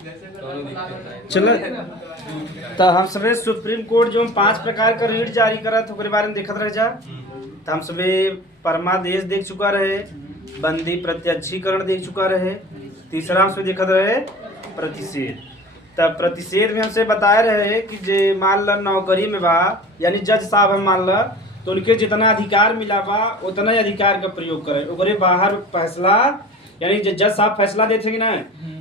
चलो तो हम सबे सुप्रीम कोर्ट जो 5 प्रकार का रीट जारी करत ओकरे बारे में देखत रह जा। तो हम सबे परमादेश देख चुका रहे, बंदी प्रत्यक्षीकरण देख चुका रहे, तीसरा हमसे देखत रहे प्रतिषेध। तब प्रतिषेध में हमसे बताए रहे कि जे मान ल नौकरी में बा यानी जज साहब हम मान ल तो उनके जितना अधिकार मिला बा उतना ही अधिकार का प्रयोग करे, ओकरे बाहर फैसला यानी जज साहब फैसला देते ना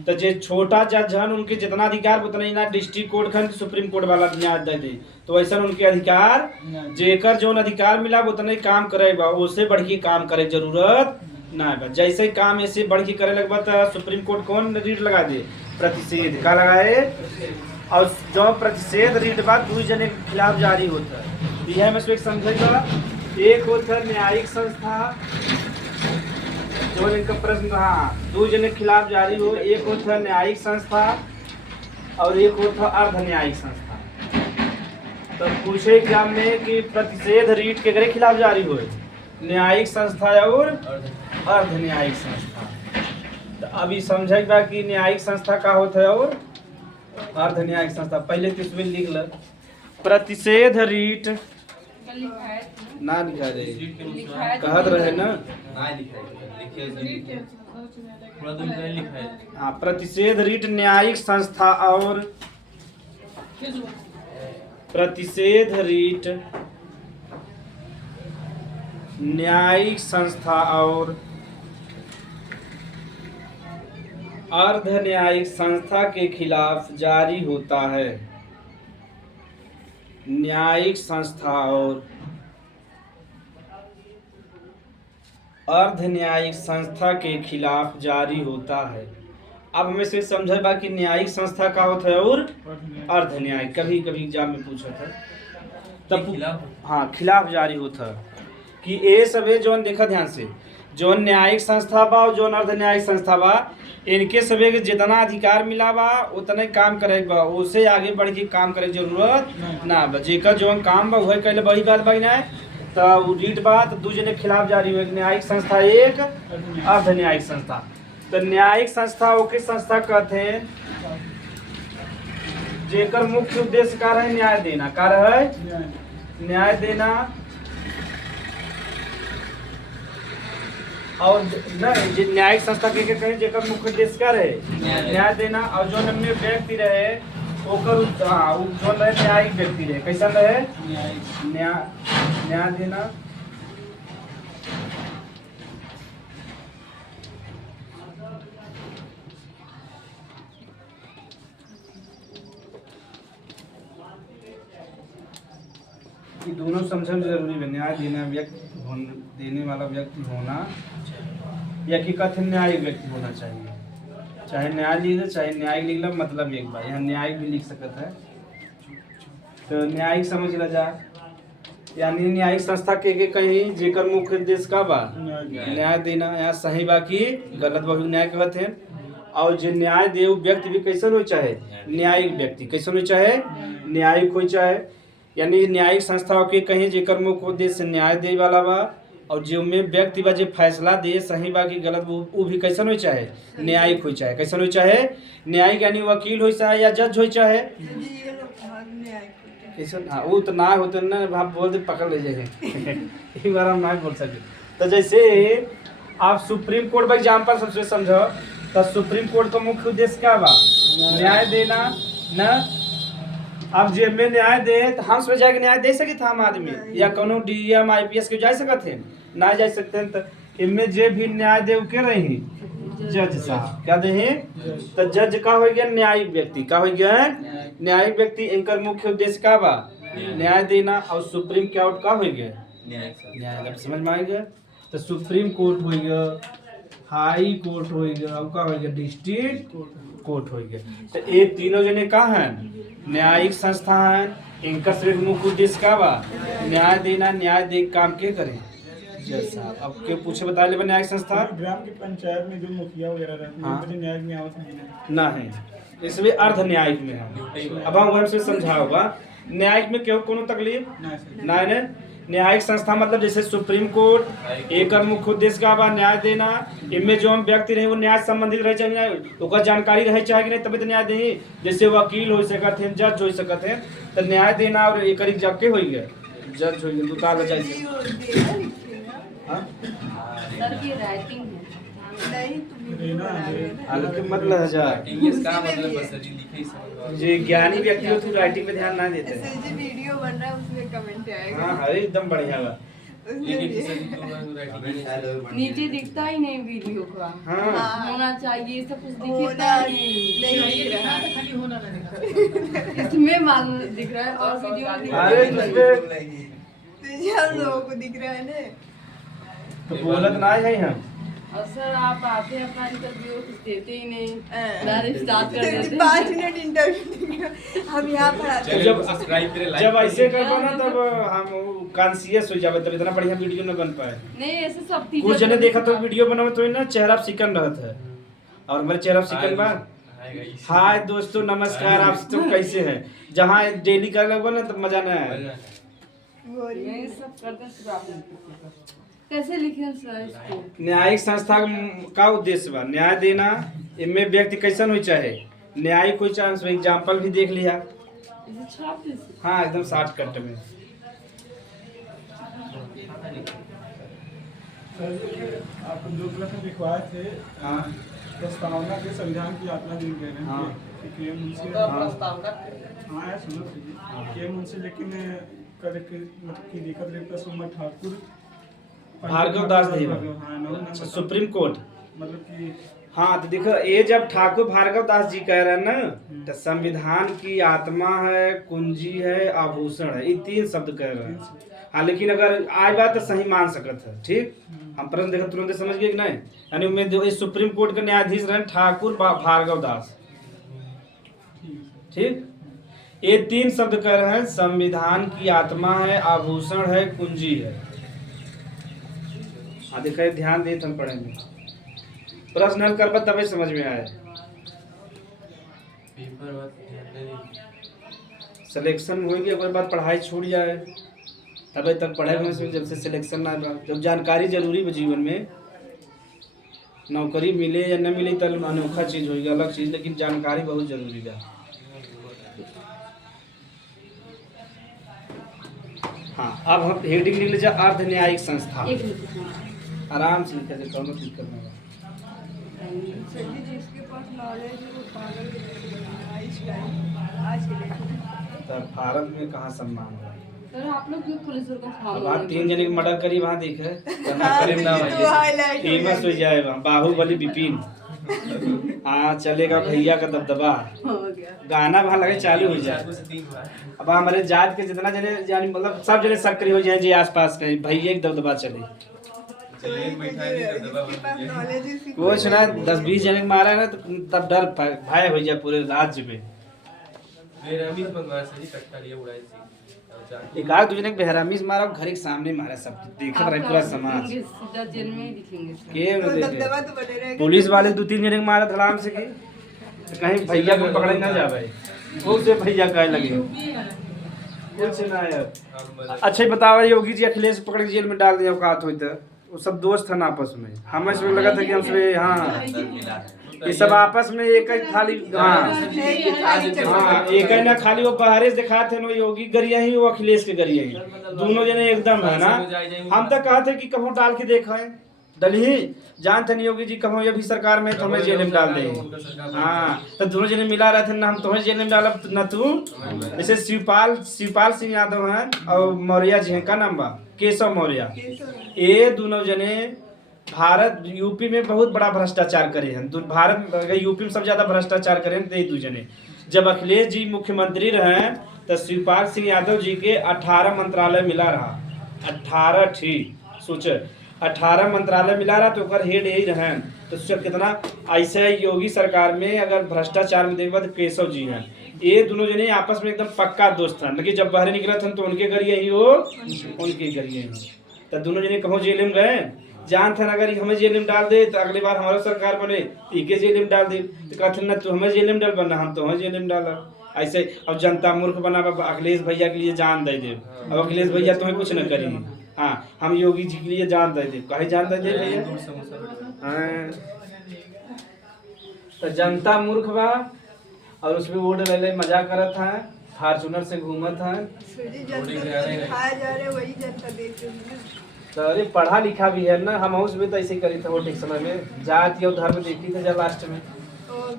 तो जे छोटा जज हन उनके जितना अधिकार उतना ही ना डिस्ट्रिक्ट कोर्ट खन सुप्रीम कोर्ट वाला न्याय दे दे तो ऐसा उनके अधिकार जेकर जो अधिकार मिला उतना ही काम करे बा, उससे बढ़ के काम करे जरूरत ना बा। जैसे काम ऐसे बढ़ के करे लगभग तो सुप्रीम कोर्ट कौन रीट लगा दे प्रतिषेध का लगाए। और जो प्रतिषेध रीट बा 2 जने के खिलाफ जारी होता है, यह में से एक समझेगा। एक होता है न्यायिक संस्था जो इनका प्रश्न रहा 2 जने के खिलाफ जारी हो, एक होता है न्यायिक संस्था और एक होता है अर्ध न्यायिक संस्था। तो पूछे एग्जाम में कि प्रतिषेध रीट के खिलाफ जारी हो, न्यायिक संस्था और अर्ध न्यायिक संस्था। तो अभी समझे बा कि न्यायिक संस्था का होता है और अर्ध न्यायिक संस्था। पहले तो इसमें लिख ल प्रतिषेध रीट ना लिखा रहे कहत रहे ना हाँ, प्रतिषेध रीट न्यायिक संस्था और प्रतिषेध रीट न्यायिक संस्था और अर्ध न्यायिक संस्था के खिलाफ जारी होता है। न्यायिक संस्था और अर्ध न्यायिक संस्था के खिलाफ जारी होता है। अब हमें से समझे बा कि न्यायिक संस्था का होता है और अर्ध न्यायिक, कभी कभी एग्जाम में पूछा था तब हाँ खिलाफ जारी होता है कि ये सबे जोन देखा ध्यान से, जो न्यायिक संस्था बा और जो अर्ध न्यायिक संस्था बा इनके सबे के जितना अधिकार मिला बा उतना काम करे बा, उससे आगे बढ़ के काम करे जरूरत ना बा। जेकर जो काम बा वही कहले बड़ी बात बा ना। तो रीट बा तो 2 जने के खिलाफ जारी हुए, न्यायिक संस्था एक अर्ध न्यायिक संस्था। तो न्यायिक संस्था ओके संस्था कहते हैं जेकर मुख्य उद्देश्य का है न्याय देना, का है न्याय देना और नहीं न्यायिक संस्था के कहें जेकर मुख्य उद्देश्य क्या रहे न्याय देना। और जो नम्य व्यक्ति रहे ओकर जो रहे न्यायिक व्यक्ति रहे, कैसा रहे न्याय देना कि दोनों समझना जरूरी है। न्याय देना व्यक्ति देने वाला व्यक्ति होना या कि कथन न्यायिक व्यक्ति होना चाहिए, चाहे न्याय लिख चाहे न्यायिक लिख लो, मतलब एक बार यहाँ न्यायिक भी लिख सकता है। तो न्यायिक समझ ला जा यानी न्यायिक संस्था के कहीं जेकर मुख्य उद्देश्य का बा न्याय देना, यहाँ सही बा कि गलत बा न्याय कहते हैं। और जो न्याय दे व्यक्ति भी कैसे हो चाहे न्यायिक व्यक्ति कैसे हो चाहे न्यायिक हो चाहे, यानी न्यायिक संस्थाओं के कहीं जेकर मुख्य उद्देश्य न्याय दे वाला बा और जो में व्यक्ति बा जे फैसला दे सही बा कि गलत वो भी कैसन हो चाहे न्यायिक हो चाहे, कैसन हो चाहे न्यायिक यानी वकील हो चाहे या जज हो चाहे कैसन। हाँ वो तो ना होते ना आप बोल दे पकड़ ले जाए एक बार हम ना बोल सके। तो जैसे आप सुप्रीम कोर्ट का एग्जाम्पल सबसे समझो तो सुप्रीम कोर्ट का मुख्य उद्देश्य क्या बा न्याय देना ना। अब जेब में न्याय दे तो हम सोच जाके न्याय दे सके था हम आदमी या कोनो डीएम आईपीएस के जा सकत हैं ना जा सकते हैं। तो इनमें जे भी न्याय दे के रही जज साहब क्या दे तो जज का हो गया न्यायिक व्यक्ति, का हो गया न्यायिक व्यक्ति। इनकर मुख्य उद्देश्य का बा न्याय देना और सुप्रीम कोर्ट का हो गया न्याय। समझ में आ गया। तो सुप्रीम कोर्ट हो गया, हाई कोर्ट हो गया और का हो गया डिस्ट्रिक्ट कोर्ट हो गया। तो ये तीनों जने का है न्यायिक संस्था है, इनका सिर्फ मुख्य उद्देश्य का बा न्याय देना, न्याय दे काम के करें जैसा। अब के पूछे बता ले न्यायिक संस्था ग्राम की पंचायत में जो मुखिया वगैरह रहते हैं न्यायिक में आवत ना है, इसमें अर्ध न्यायिक में है। अब हम से समझाओगा न्यायिक में क्यों कोनो तकलीफ ना है। न्यायिक संस्था मतलब जैसे सुप्रीम कोर्ट एक मुख्य उद्देश्य का बा न्याय देना। इनमें जो हम व्यक्ति रहे वो न्याय संबंधित रहे चाहे ओकर जानकारी रहे चाहे कि नहीं तभी तो न्याय दे। जैसे वकील हो सकते हैं, जज हो सकते हैं, तो न्याय देना और एक जबके हो गया जज हो गया दुकान जैसे। हाँ सर की राइटिंग है मतलब जी ज्ञानी व्यक्ति हो तो राइटिंग पे ध्यान ना देते हैं। जो वीडियो बन रहा है उसमें कमेंट आएगा। हाँ अरे एकदम बढ़िया बा। नीचे दिखता ही नहीं वीडियो का। हाँ होना चाहिए सब कुछ होना दिखता नहीं दिख रहा। इसमें मालूम दिख रहा है और वीडियो में दिख रहा अरे है। तुझे हम लोगों को दिख रहा है ना। तो बोलत ना है हम। और सर आप आते हैं अपना इंटरव्यू कुछ देते ही नहीं, हाँ। डायरेक्ट स्टार्ट कर देते 5 मिनट इंटरव्यू हम यहाँ पर आते हैं। जब ऐसे करबो ना तब हम कॉन्शियस हो जावे, तब इतना बढ़िया वीडियो न बन पाए। नहीं ऐसे सब कुछ जने देखा तो वीडियो बनावे तो ना चेहरा सिकन रहता है और हमारे चेहरा सिकन बा। हाय दोस्तों नमस्कार, आप सब कैसे हैं। जहाँ डेली कर लगो ना तब मजा ना आए। नहीं सब करते हैं सिर्फ आप कैसे लिखे सर इसको। न्यायिक संस्था का उद्देश्य बा न्याय देना। इनमें व्यक्ति कैसन हो चाहे न्यायिक कोई चांस एग्जाम्पल भी देख लिया। इसे छाप दे सर। हाँ एकदम शॉर्टकट में। आप 2 प्रश्न लिखवाए थे। हाँ प्रस्तावना के संविधान की यात्रा दिन कह रहे हैं। हाँ। के मुंशी हाँ सुनो के मुंशी लेकिन कर के मतलब की दिक्कत रही प्रसन्न ठाकुर भार्गव दास देव। हाँ सुप्रीम कोर्ट मतलब कि हाँ तो देखो ये जब ठाकुर भार्गव दास जी कह रहे हैं ना तो संविधान की आत्मा है, कुंजी है, आभूषण है, ये 3 शब्द कह रहे हैं। हाँ लेकिन अगर आज बात तो सही मान सकत है। ठीक हम प्रश्न देखो तुरंत समझ गए कि नहीं। यानी मैं देखो सुप्रीम कोर्ट के न्यायाधीश रहे ठाकुर भार्गव दास। ठीक ये 3 शब्द कह रहे हैं संविधान की आत्मा है, आभूषण है, कुंजी है। हाँ देखिए ध्यान दे हम पढ़ेंगे प्रश्न हल कर तभी समझ में आए। सिलेक्शन होगी अगर बात पढ़ाई छूट जाए तभी तक पढ़ेंगे उसमें जब से सिलेक्शन ना बा। जब जानकारी जरूरी है जीवन में, नौकरी मिले या न मिले तब अनोखा चीज होगी अलग चीज, लेकिन जानकारी बहुत जरूरी है। हाँ अब हम हेडिंग लिख लीजिए अर्ध न्यायिक संस्था। एक मिनट आराम से लिखा जाए कौन क्लिक करना है। सर जी जिसके पास नॉलेज है वो पागल के जैसे बना है इस टाइम आज के डेट। तब भारत में कहाँ सम्मान है। सर आप लोग क्यों पुलिस का अब वहाँ 3 जने की मर्डर करी वहाँ देखे तो हाईलाइट फेमस हो जाए वहाँ बाहुबली विपिन। हाँ चलेगा भैया का दबदबा हो गया। गाना वहाँ लगे चालू हो जाए। अब हमारे जात के जितना जने यानी मतलब सब जने सक्रिय हो जाए जी आसपास कहीं भैया एक दबदबा चले। जिसके पास नॉलेज है उसी को कुछ ना 10-20 जने मारा है ना तो तब डर भय हो जाए पूरे राज्य में। एक आध 2 जने बेहरामी से मारा घर के सामने मारा सब देखत रहे पूरा समाज सीधा जेल में ही दिखेंगे सर। के तो न देखे। दबदबा तो बने रहेगा। पुलिस वाले 2-3 जने के मारा धड़ाम से की तो कहीं भैया को पकड़े ना जावे वो से भैया कहे लगे कुछ ना यार। अच्छा ही बताओ योगी जी अखिलेश पकड़ के जेल में डाल दिया औकात होई तो वो सब दोस्त थे आपस में। हमें सब लगा था कि हमसे हाँ ये सब आपस में एक ही थाली। हाँ एक ही ना खाली वो बाहर से दिखाते हैं योगी गरिया ही वो अखिलेश के गरिया ही दोनों जने एकदम है ना। हम तो कहते कि कहूँ डाल के देखा है डली जानते नहीं योगी जी कहूँ ये भी सरकार में तो हमें जेल में डाल देंगे। हाँ तो दोनों जने मिला रहे थे ना हम तुम्हें जेल में डाला न तू। जैसे शिवपाल सिंह यादव हैं और मौर्य जी हैं का नाम बा केशव मौर्य। ये दोनों जने भारत यूपी में बहुत बड़ा भ्रष्टाचार करे हैं। भारत अगर यूपी में सबसे ज्यादा भ्रष्टाचार करे हैं तो ये 2 जने। जब अखिलेश जी मुख्यमंत्री रहे तो शिवपाल सिंह यादव जी के 18 मंत्रालय मिला रहा। 18 ठीक सोचे 18 मंत्रालय मिला रहा तो हेड यही रहे तो सोच कितना ऐसे योगी सरकार में अगर भ्रष्टाचार में देखा तो केशव जी हैं। ये दोनों जने आपस में एकदम पक्का दोस्त था लेकिन जब बाहर निकला था तो उनके घर यही हो उनके घर यही तो दोनों जने कहूँ जेल में गए जान था अगर हमें जेल में डाल दे तो अगली बार हमारा सरकार बने इके जेल में डाल दे तो कहते ना तू हमें जेल में डाल बना हम तो हमें जेल में डाला। ऐसे अब जनता मूर्ख बना अखिलेश भैया के लिए जान दे दे। अब अखिलेश भैया तुम्हें कुछ न करी। हाँ हम योगी जी के लिए जान दे दे, कहे जान दे दे भैया। हाँ तो जनता मूर्ख बा और उसमें वोट ले ले मजा करत है, फॉर्चूनर से घूमत है। जनता को दिखाया जा रहा है वही जनता देख रही है। तो अरे पढ़ा लिखा भी है ना, हम हाउस में तो ऐसे ही करी था वोट एक समय में, जाति और धर्म देखी थे जब लास्ट में और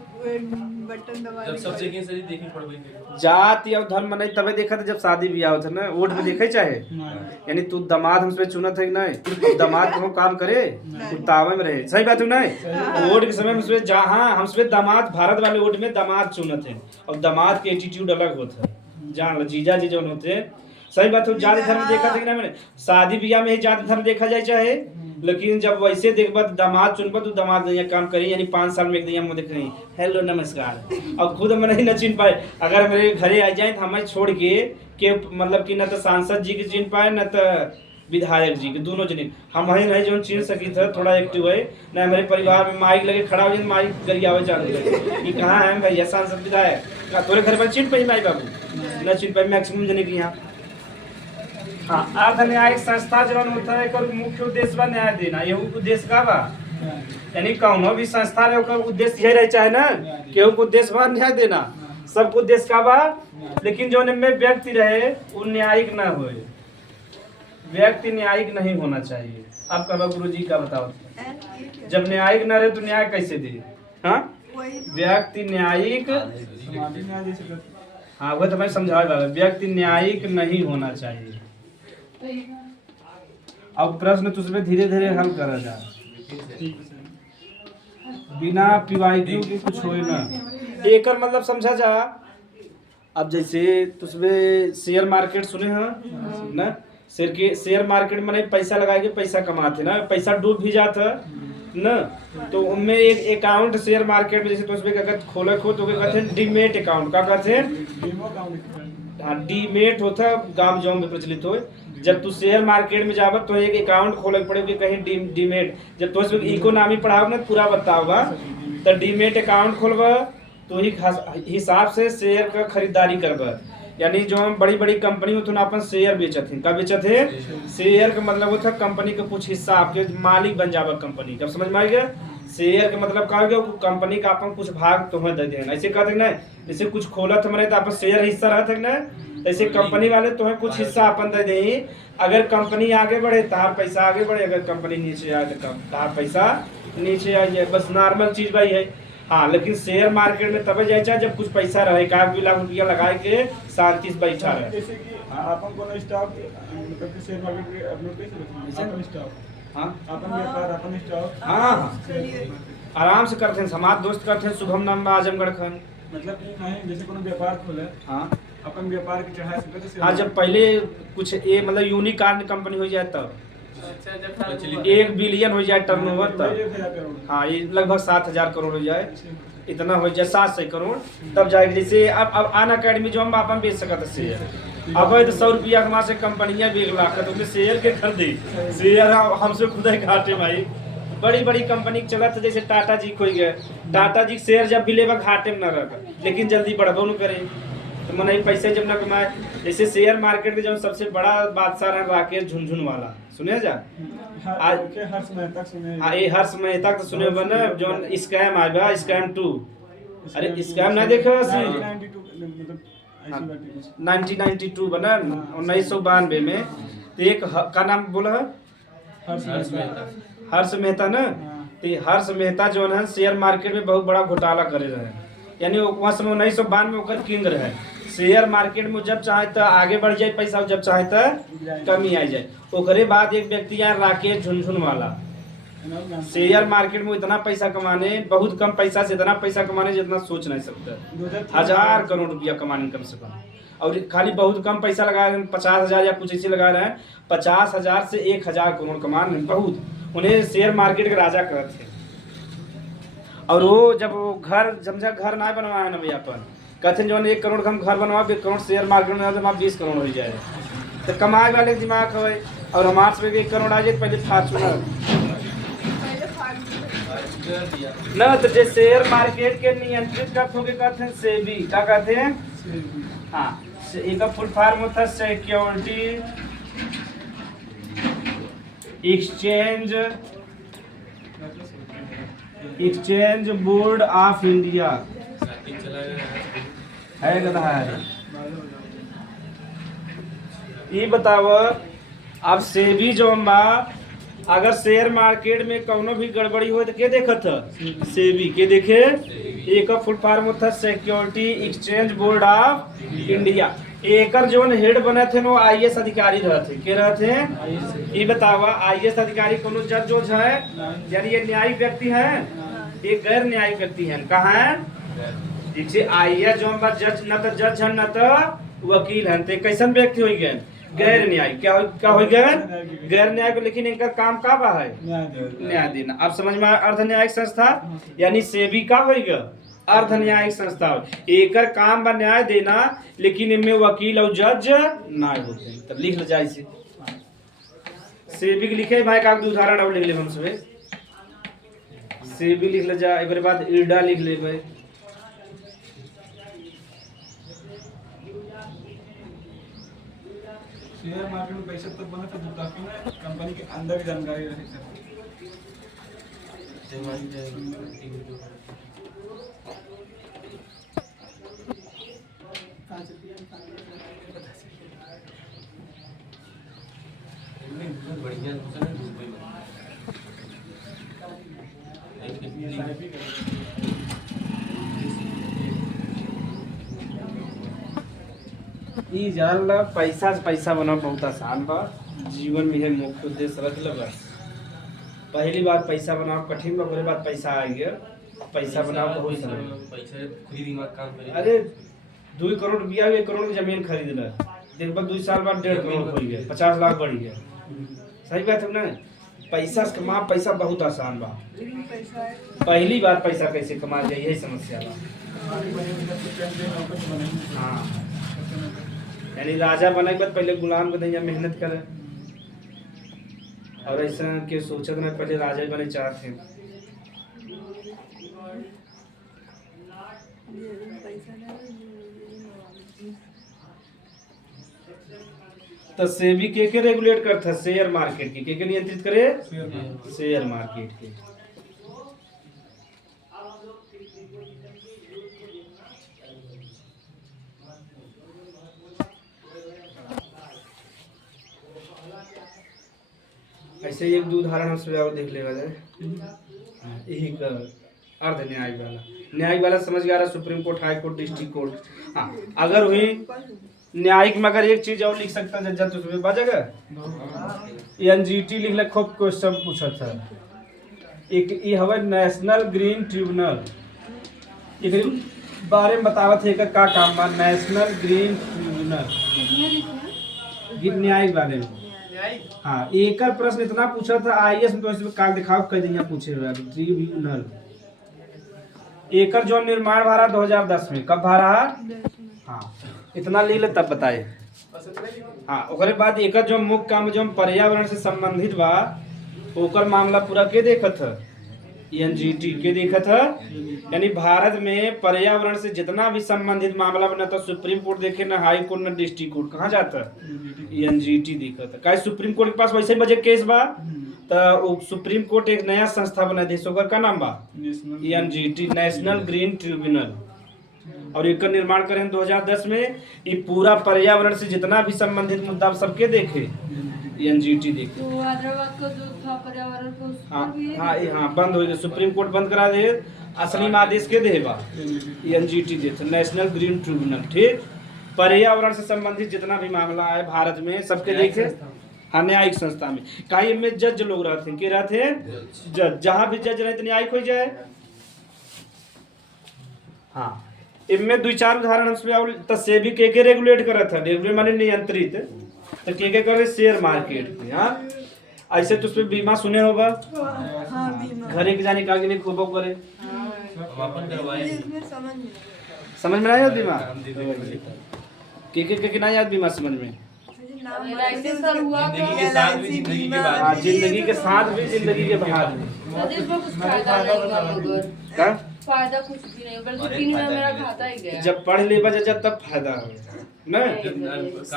बटन दबा जब सबसे की सही देखी पड़ गई जाति और धर्म नहीं तबे देखा था जब शादी ब्याह होता ना, वोट में देखे चाहे यानी तू दामाद हमसे चुनत है कि नहीं, दामाद को काम करे तावे में रहे, सही बात है नहीं। वोट के समय में जहाँ हमसे दामाद भारत वाले वोट में दामाद चुनत है और दामाद के एटीट्यूड अलग होता है, जान लो जीजा जी जो होते हैं। सही बात है, जाति धर्म देखा था कि ना, मैंने शादी ब्याह में ही जाति धर्म देखा जाए चाहे, लेकिन जब वैसे देखबा तो दामाद चुनबा तो दामाद नहीं काम करी यानी 5 साल में एक दिन मुझे कहीं हेलो नमस्कार और खुद हम नहीं न चिन पाए। अगर मेरे घरे आ जाए तो हमें छोड़ के मतलब कि न तो सांसद जी के चिन पाए न तो विधायक जी के, दोनों जने हम ही नहीं जो चिन सकी था, थोड़ा एक्टिव है ना। हमारे परिवार में माइक लगे खड़ा हो जाए, माइक गरियावे चालू कि कहाँ है भैया सांसद विधायक, तोरे घर पर चिन पाई माई बाबू न चिन पाई मैक्सिमम जने के यहाँ। हाँ अर्ध न्यायिक संस्था जो होता है एकर मुख्य उद्देश्य बा न्याय देना, यही उद्देश्य का बा। यानी कौनो भी संस्था रहे ओकर उद्देश्य यही रहे चाहे ना, केहू को उद्देश्य बा न्याय देना, सबको उद्देश्य का बा। लेकिन जो में व्यक्ति रहे वो न्यायिक ना होए, व्यक्ति न्यायिक नहीं होना चाहिए। आप कब गुरु जी का बताओ, जब न्यायिक न रहे तो न्याय कैसे दे? हाँ व्यक्ति न्यायिक, हाँ वो तो मैं समझा रहा, व्यक्ति न्यायिक नहीं होना चाहिए। अब प्रश्न तुझमें धीरे धीरे हल करा जा, बिना पीवाईक्यू के कुछ होए ना। एकर मतलब समझा जा, अब जैसे तुझमें शेयर मार्केट सुने हैं ना, शेयर मार्केट में पैसा लगा के पैसा कमाते ना, पैसा डूब भी जाता ना, तो उनमें एक अकाउंट शेयर मार्केट में जैसे तो उसमें अगर खोले खो तो कहते हैं डीमेट अकाउंट, क्या कहते हैं? हाँ डीमेट होता है गांव गाँव में प्रचलित हो। जब तू शेयर मार्केट में जाब तो एक अकाउंट खोले पड़े कहीं डीमेट, जब तो उसमें इकोनॉमी पढ़ाओ ना पूरा बताओगा तो डीमेट अकाउंट खोलबा तो ही हिसाब से शेयर का खरीदारी करबा। यानी जो हम बड़ी बड़ी कंपनी में तो अपन शेयर बेचत हैं, कब बेचत है? शेयर का मतलब होता है कंपनी का कुछ हिस्सा आपके मालिक बन जावा कंपनी, जब समझ में आएगा। शेयर का मतलब का हो गया कंपनी का अपन कुछ भाग तुम्हें दे देना, ऐसे कहते ना, जैसे कुछ खोलत हमारे तो अपन शेयर हिस्सा रहते ना, ऐसे कंपनी वाले तुम्हें कुछ हिस्सा अपन दे दें। अगर कंपनी आगे बढ़े तार पैसा आगे बढ़े, अगर कंपनी नीचे आए तो तार पैसा नीचे आ जाए, बस नॉर्मल चीज भाई है। हाँ लेकिन शेयर मार्केट में तब जाए जब कुछ पैसा रहे, 1 लाख रुपया लगा के शांति से बैठा रहे। जैसे कि अपन कोनो स्टॉक मतलब कि शेयर मार्केट के अपलोड कैसे अपन स्टॉक, हाँ अपन व्यापार अपन स्टॉक, हाँ आराम से करते हैं, समाज दोस्त करते हैं, शुभम नाम आजमगढ़ खन मतलब कि नहीं जैसे कोनो व्यापार खोले, हाँ अपन व्यापार के चढ़ा सकते हैं। हाँ जब पहले कुछ ये मतलब यूनिकॉर्न कंपनी हो जाए तब 1 बिलियन हो जाए टर्नओवर तब, हाँ ये लगभग 7,000 करोड़ हो जाए, इतना हो जाए 700 करोड़ तब जाएगी। जैसे अब अन अकेडमी जो हम अपन बेच सकते शेयर, अब 100 रुपया कमा से कंपनियां 1 लाख तो उसमें शेयर के खरीदी, शेयर हमसे खुद ही घाटे भाई। बड़ी बड़ी कंपनी चलत जैसे टाटा जी खोई गए, टाटा जी शेयर जब भी लेवा घाटे में न रह, लेकिन जल्दी बढ़बो न करे तो मन पैसे जब न कमाए। जैसे शेयर मार्केट के जो सबसे बड़ा बादशाह है राकेश झुनझुनवाला, सुने जा? हर्ष मेहता सुने, हाँ ये हर्ष मेहता तो सुने बना जो स्कैम आया बा, स्कैम 2, अरे स्कैम ना देखो 1992 बना 1992 में, तो एक का नाम बोला हर्ष मेहता ना, तो हर्ष मेहता जो है शेयर मार्केट में बहुत बड़ा घोटाला करे रहे, यानी वहाँ समय 1992 में ओकर किंग रहे। शेयर मार्केट में जब चाहे तो आगे बढ़ जाए पैसा, जब चाहे तो कमी आ जाए। ओकरे बाद एक व्यक्ति यहाँ राकेश झुनझुनवाला, शेयर मार्केट में इतना पैसा कमाने, बहुत कम पैसा से इतना पैसा कमाने जितना सोच नहीं सकता, 1000 करोड़ रुपया कमाने कम से कम, और खाली बहुत कम पैसा लगा रहे हैं, 50,000 या कुछ ऐसे लगा रहे हैं, 50,000 से 1,000 करोड़ कमाने बहुत, उन्हें शेयर मार्केट के राजा कहते थे। और वो जब वो घर जमजा घर ना बनवाया ना भैया अपन कहते जो 1 करोड़ हम घर बनवा 1 करोड़ शेयर मार्केट में तो 20 करोड़ हो जाए, तो कमाए वाले दिमाग है। और हमारे से 1 करोड़ आ जाए पहले फॉर्चूनर ना, तो जो शेयर मार्केट के नियंत्रित करते होंगे कहते हैं सेबी, क्या कहते हैं? हाँ, एक फुल फॉर्म होता है security exchange board of India है गधा है। ये बताओ अब सेबी जो बा अगर शेयर मार्केट में कौनो भी गड़बड़ी हो तो के देखत सेबी के देखे। एक फुल फॉर्म होता security exchange board of India. Acre zone head बने थे वो आईएएस अधिकारी रहते के रहते। ये बतावा आईएएस अधिकारी कोनो जज जो है यानी ये न्यायिक व्यक्ति है, ये गैर न्यायिक व्यक्ति है। कहाँ है जैसे आईएएस जो जज न तो जज है न तो वकील है, तो कैसन व्यक्ति हो गए गैर न्यायिक। क्या हो गया गैर न्यायिक, लेकिन इनका काम का बा है न्याय देना। अब समझ में अर्ध न्यायिक संस्था यानी सेबी का होगा अर्ध न्यायिक संस्था। एकर काम बा न्याय देना, लेकिन इनमें वकील और जज ना होते। तब लिख ले जाए से सेबी के लिखे भाई का उदाहरण अब लिख ले हम सब। सेबी लिख ले जा, एक बाद इरडा लिख ले भाई। शेयर मार्केट में पैसा तब बना ताकि कंपनी के अंदर की जानकारी रहे। ई जान ला पैसा से पैसा बनाना बहुत आसान बा। जीवन में है मुख्य उद्देश्य रख ले बस। पहली बात पैसा बनाओ कठिन बा, ओकरे बाद पैसा आ गया। पैसा बनाओ बहुत सरल। पैसा खुद दिमाग काम करे। अरे 2 करोड़ रुपया 1 करोड़ की जमीन खरीद ले, देखो 2 साल बाद 1.5 करोड़ हो गया, 50 लाख बढ़ गया। सही बात है ना। पैसा से कमा पैसा बहुत आसान बा। लेकिन पैसा है पहली बार पैसा कैसे कमा जाए यही समस्या बा। हाँ, यानी राजा बने के बाद पहले गुलाम के दैया मेहनत करे, और ऐसा के सोचत ना पहले राजा बने चाहते हैं। पैसा नहीं। तो सेबी के रेगुलेट करता शेयर मार्केट के नियंत्रित करे शेयर मार्केट के। ऐसे एक दो उदाहरण हम सब और देख लेगा जाए। यही का अर्ध न्यायिक वाला समझ गया। Supreme court, high court, district court. हाँ, अगर हुई न्यायिक में अगर एक चीज और लिख सकता है जज तो उसमें बजेगा। एनजीटी लिख ले, खूब क्वेश्चन पूछा था। एक ये हवा नेशनल ग्रीन ट्रिब्यूनल, एक बारे में बतावत है का काम बा। नेशनल ग्रीन ट्रिब्यूनल न्यायिक बारे में। हाँ, एक प्रश्न इतना पूछा था आईएएस में, तो इसमें काग दिखाओ कई दिन पूछे हुए ट्रिब्यूनल। एकर जो निर्माण भरा 2010 में, कब भरा? हाँ, इतना ले ले तब बताए। हाँ, ओकरे बाद एकर जो मुख्य काम जो पर्यावरण से संबंधित बा ओकर मामला पूरा के देखत है एनजीटी के देखत है। यानी भारत में पर्यावरण से जितना भी संबंधित मामला बना तो सुप्रीम कोर्ट देखे ना हाई कोर्ट ना डिस्ट्रिक्ट कोर्ट, कहाँ जाता है एनजीटी देखत है। सुप्रीम कोर्ट के पास वैसे ही बजे केस बा, तो सुप्रीम कोर्ट एक नया संस्था बना दे, ओकर का नाम बा एनजीटी, नेशनल ग्रीन ट्रिब्यूनल। और एक निर्माण करें 2010 में। ये पूरा पर्यावरण से जितना भी संबंधित मुद्दा सबके देखे एनजीटी देखे। तो हैदराबाद का जो था पर्यावरण को हाँ बंद हो गया, सुप्रीम कोर्ट बंद करा दे। असली में आदेश के देबा एनजीटी देते, नेशनल ग्रीन ट्रिब्यूनल। ठीक, पर्यावरण से संबंधित जितना भी मामला है भारत में सबके देखे। हाँ, न्यायिक संस्था में कहीं में जज लोग रहते हैं, के रहते हैं जज। जहाँ भी जज रहे तो न्यायिक हो जाए। हाँ, इनमें 2-4 उदाहरण हम तो सेबी के रेगुलेट कर रहा था। रेगुलेट माने नियंत्रित, तो के करे शेयर मार्केट। हाँ, ऐसे तो उसमें बीमा सुने होगा। घरे के जाने का आगे नहीं खूब करे समझ में नहीं आती बीमा के नहीं आती बीमा समझ में। जिंदगी के साथ भी जिंदगी के बाद, जिंदगी के साथ भी जिंदगी के बाद। कुछ फायदा नहीं होगा। फायदा कुछ भी नहीं, बल्कि 3 में मेरा खाता ही गया। जब पढ़ ले बजा तब फायदा हो ना।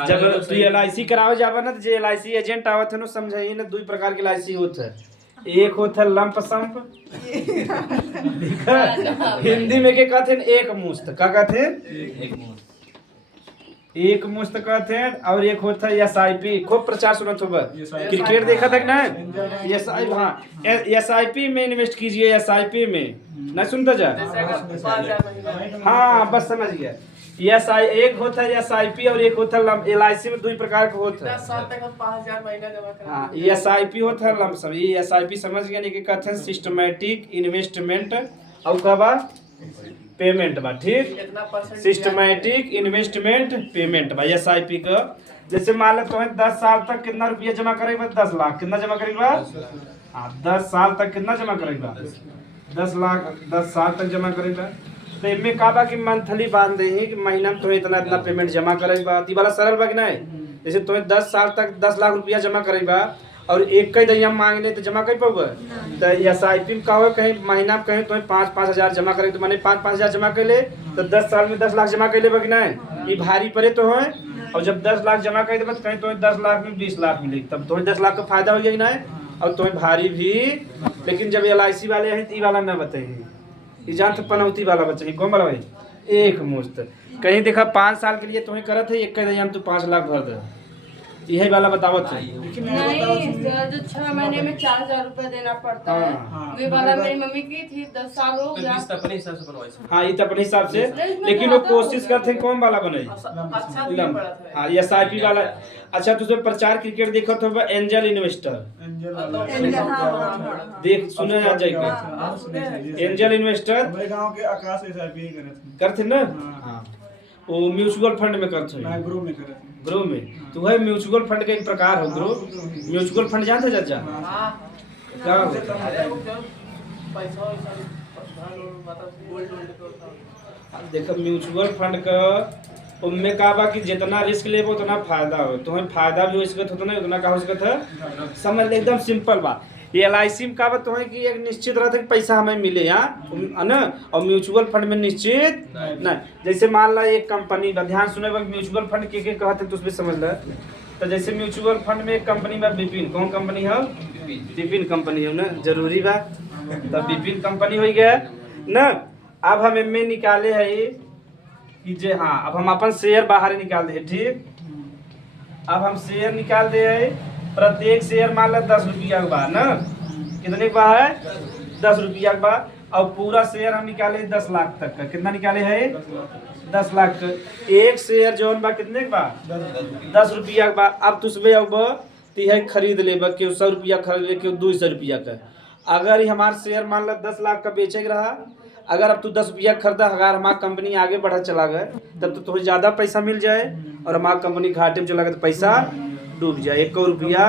जब तू LIC करावे जाबा ना, तो जे LIC एजेंट आवत है ना, समझाइए ना, 2 प्रकार के LIC होत है। एक होता है लंप सम्प, हिंदी में के कहते हैं एक मुश्त, का कहते हैं एक मुश्त कहते हैं। और एक होता है SIP, खूब प्रचार सुनत होगा, क्रिकेट देखा था ना, SIP, हाँ SIP में इन्वेस्ट कीजिए, SIP में ना सुनता जा, हाँ बस समझ गया। एक होता है SIP और एक होता है LIC में 2 प्रकार के होता है। 10 साल तक हम 5,000 महीना जमा करें। हाँ ये SIP होता है लंप सम, ये SIP समझ गया नहीं कि कहते हैं सिस्टमैटिक इन्वेस्टमेंट और का बा पेमेंट बा, ठीक, कितना परसेंट सिस्टमैटिक इन्वेस्टमेंट पेमेंट बा SIP का। जैसे मान लो तुम्हें 10 साल तक कितना रुपया जमा करेगा, 10 लाख, कितना जमा करेगा, हाँ 10 साल तक कितना जमा करेगा, 10 लाख, 10 साल तक जमा करेगा। तो इनमें का बा कि मंथली बांध दे ही कि महीना में तुम्हें इतना इतना पेमेंट जमा करेगा, ती वाला सरल बा कि नहीं। जैसे तुम्हें 10 साल तक 10 लाख रुपया जमा करेगा और एक कई दैया मांगने तो जमा कर पाओगे। तो SIP में का हो, कहीं महीना में कहीं तुम्हें 5-5 हजार जमा करे, तो मैंने 5-5 हजार जमा कर ले, तो 10 साल में 10 लाख जमा कर ले बा कि नहीं, ये भारी पड़े तो है। और जब 10 लाख जमा कर दे, कहीं तुम्हें 10 लाख में 20 लाख मिले, तब तुम्हें 10 लाख का फायदा हो गया कि नहीं, और तुम्हें भारी भी। लेकिन जब LIC वाले हैं तो ये वाला न बताइए, ये जान तो पनौती वाला बच्चा कौन वाला भाई, एक मुश्त। कहीं देखा 5 साल के लिए तुम्हें करत है, एक कहीं तू 5 लाख भर दे, यही वाला बतावत है। नहीं, जो 6 महीने में 4,000 रुपए देना पड़ता है, वे वाला मेरी मम्मी की थी, 10 साल हो गया। किस्त अपने हिसाब से बनवाई से। हाँ ये तो अपने हिसाब से, लेकिन वो कोशिश करते हैं कौन वाला बने, अच्छा दिया पड़ा था। हाँ SIP वाला। अच्छा तुझे प्रचार क्रिकेट देखो तो एंजल इन्वेस्टर, देख सुने आ जाएगा एंजल इन्वेस्टर, हमारे गांव के आकाश SIP ही करते ना, हाँ वो म्यूचुअल फंड में करते मैं हैं, ग्रो में करत ग्रो में। तो वह म्यूचुअल फंड का एक प्रकार हो, ग्रो म्यूचुअल फंड जानते चाचा हां क्या हो? अरे वो क्या पैसा मतलब गोल्ड होता। देखो म्यूचुअल फंड का उनमें का बा कि जितना रिस्क लेबो उतना फायदा हो, तुम्हें फायदा भी हो सकत होता ना, उतना का हो सकत है, समझ ले, एकदम सिंपल बा। ये LIC में का बा तुम्हें कि एक निश्चित रहता है कि पैसा हमें मिले यहाँ ना, और म्यूचुअल फंड में निश्चित नहीं। जैसे मान ला एक कंपनी, ध्यान सुने म्यूचुअल फंड के कहते हैं तो उसमें समझ ला। तो जैसे म्यूचुअल फंड में एक कंपनी बा विपिन, कौन कंपनी है, विपिन कंपनी है ना, जरूरी बा, तो विपिन कंपनी हो गया ना। अब हम इनमें निकाले है कि जे, हाँ अब हम अपन शेयर बाहर निकाल दे, ठीक, अब हम शेयर निकाल दे है, प्रत्येक शेयर मान लो 10 रुपया के बाद ना, कितने का है 10 रुपया के बाद, और पूरा शेयर हम निकाले 10 लाख तक का, कितना निकाले है 10 लाख का। एक शेयर जो बा कितने के बाद 10 रुपया के बाद। अब तुझे अब है खरीद ले, क्यों 100 रुपया खरीद ले, क्यों 200 रुपया का। अगर ये हमारा शेयर मान लो 10 लाख का बेचे रहा, अगर अब तू 10 रुपया खरीदा, अगर हमारा कंपनी आगे बढ़ा चला गया, तब तो तुम्हें ज्यादा पैसा मिल जाए, और हमारा कंपनी घाटे में चला गया तो पैसा डूब जाए, 1 रुपया।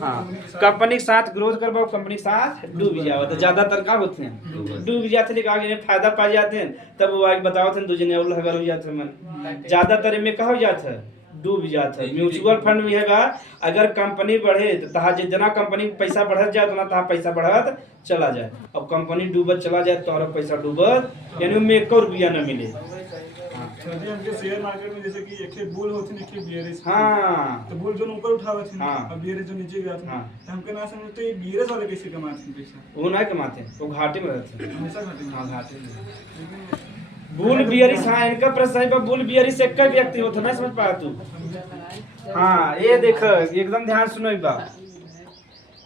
हाँ कंपनी के साथ ग्रोथ करवाओ, कंपनी के साथ डूब जाओ, तो ज्यादातर का होते हैं डूब जाते, लेकिन आगे फायदा पा जाते हैं, तब वो आगे बताओ थे दूसरे और लगा हो जाते हैं, ज्यादातर में कहा हो जाता है डूब जाता है। म्यूचुअल फंड में है अगर कंपनी बढ़े तो तहा जितना कंपनी पैसा बढ़त जाए उतना तहा पैसा बढ़त चला जाए, अब कंपनी डूबत चला जाए तो पैसा डूबत, यानी उनमें 1 रुपया न मिले। हमके शेयर मार्केट में जैसे कि एक बुल होती है, एक बियरिश, हाँ तो बुल जो ऊपर उठावत है, हाँ, और बियरिश जो नीचे गया था, हाँ, हमके ना समझ तो ये बियरिश वाले कैसे कमाते हैं पैसा, वो नहीं कमाते, वो घाटे में रहते हैं, हमेशा घाटे में। हाँ घाटे में। बुल बियरिश, हाँ इनका प्रश्न है, बुल बियरिश एक व्यक्ति होता है, समझ पाया तू। हाँ ये देख एकदम ध्यान सुनो एक बात,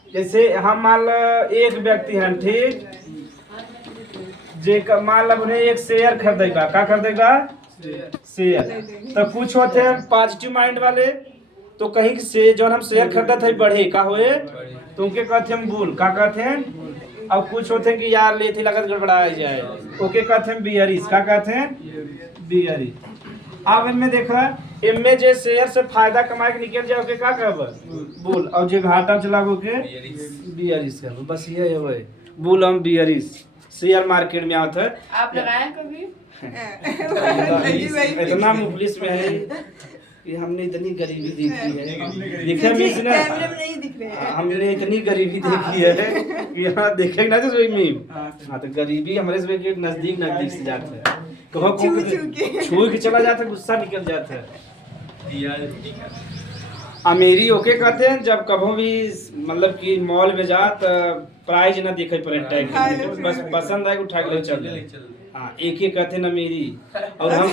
जैसे हम मान लो एक व्यक्ति है, ठीक, जे मान लो उन्हें एक शेयर खरीदेगा, क्या खरीदेगा शेयर, तो कुछ होते हैं पॉजिटिव माइंड वाले, तो कहीं से जो हम शेयर खरीदा था बढ़े का होए, तो उनके कहते हैं बुल, क्या कहते हैं। अब कुछ होते हैं कि यार ले थी लगत गड़बड़ाया जाए, ओके कहते हैं बियरिश, क्या कहते हैं बियरिश। अब इनमें देखा, इनमें जो शेयर से फायदा कमा के निकल जाओ के क्या कहब बुल, और जो घाटा चला के बियरिश कहब, बस ये है वही बुल हम बियरिश शेयर मार्केट में आता है। आप लगाए कभी? इतना मुफलिस में है कि हमने इतनी गरीबी देखी है, देखिए मीम्स ना, कैमरे में नहीं दिख रहे हैं। हमने इतनी गरीबी देखी है कि यहाँ देखेंगे ना तो मीम। हाँ तो गरीबी हमारे से के नजदीक नजदीक से जाता है, कहो छू के चला जाता है, गुस्सा निकल जाता है। यार अमीरी ओके कहते हैं जब कभी भी मतलब कि मॉल में जा तो प्राइस ना देखे पड़े टैग, बस पसंद आए उठा के ले चल। हाँ एक ही कहते हैं अमीरी। और हम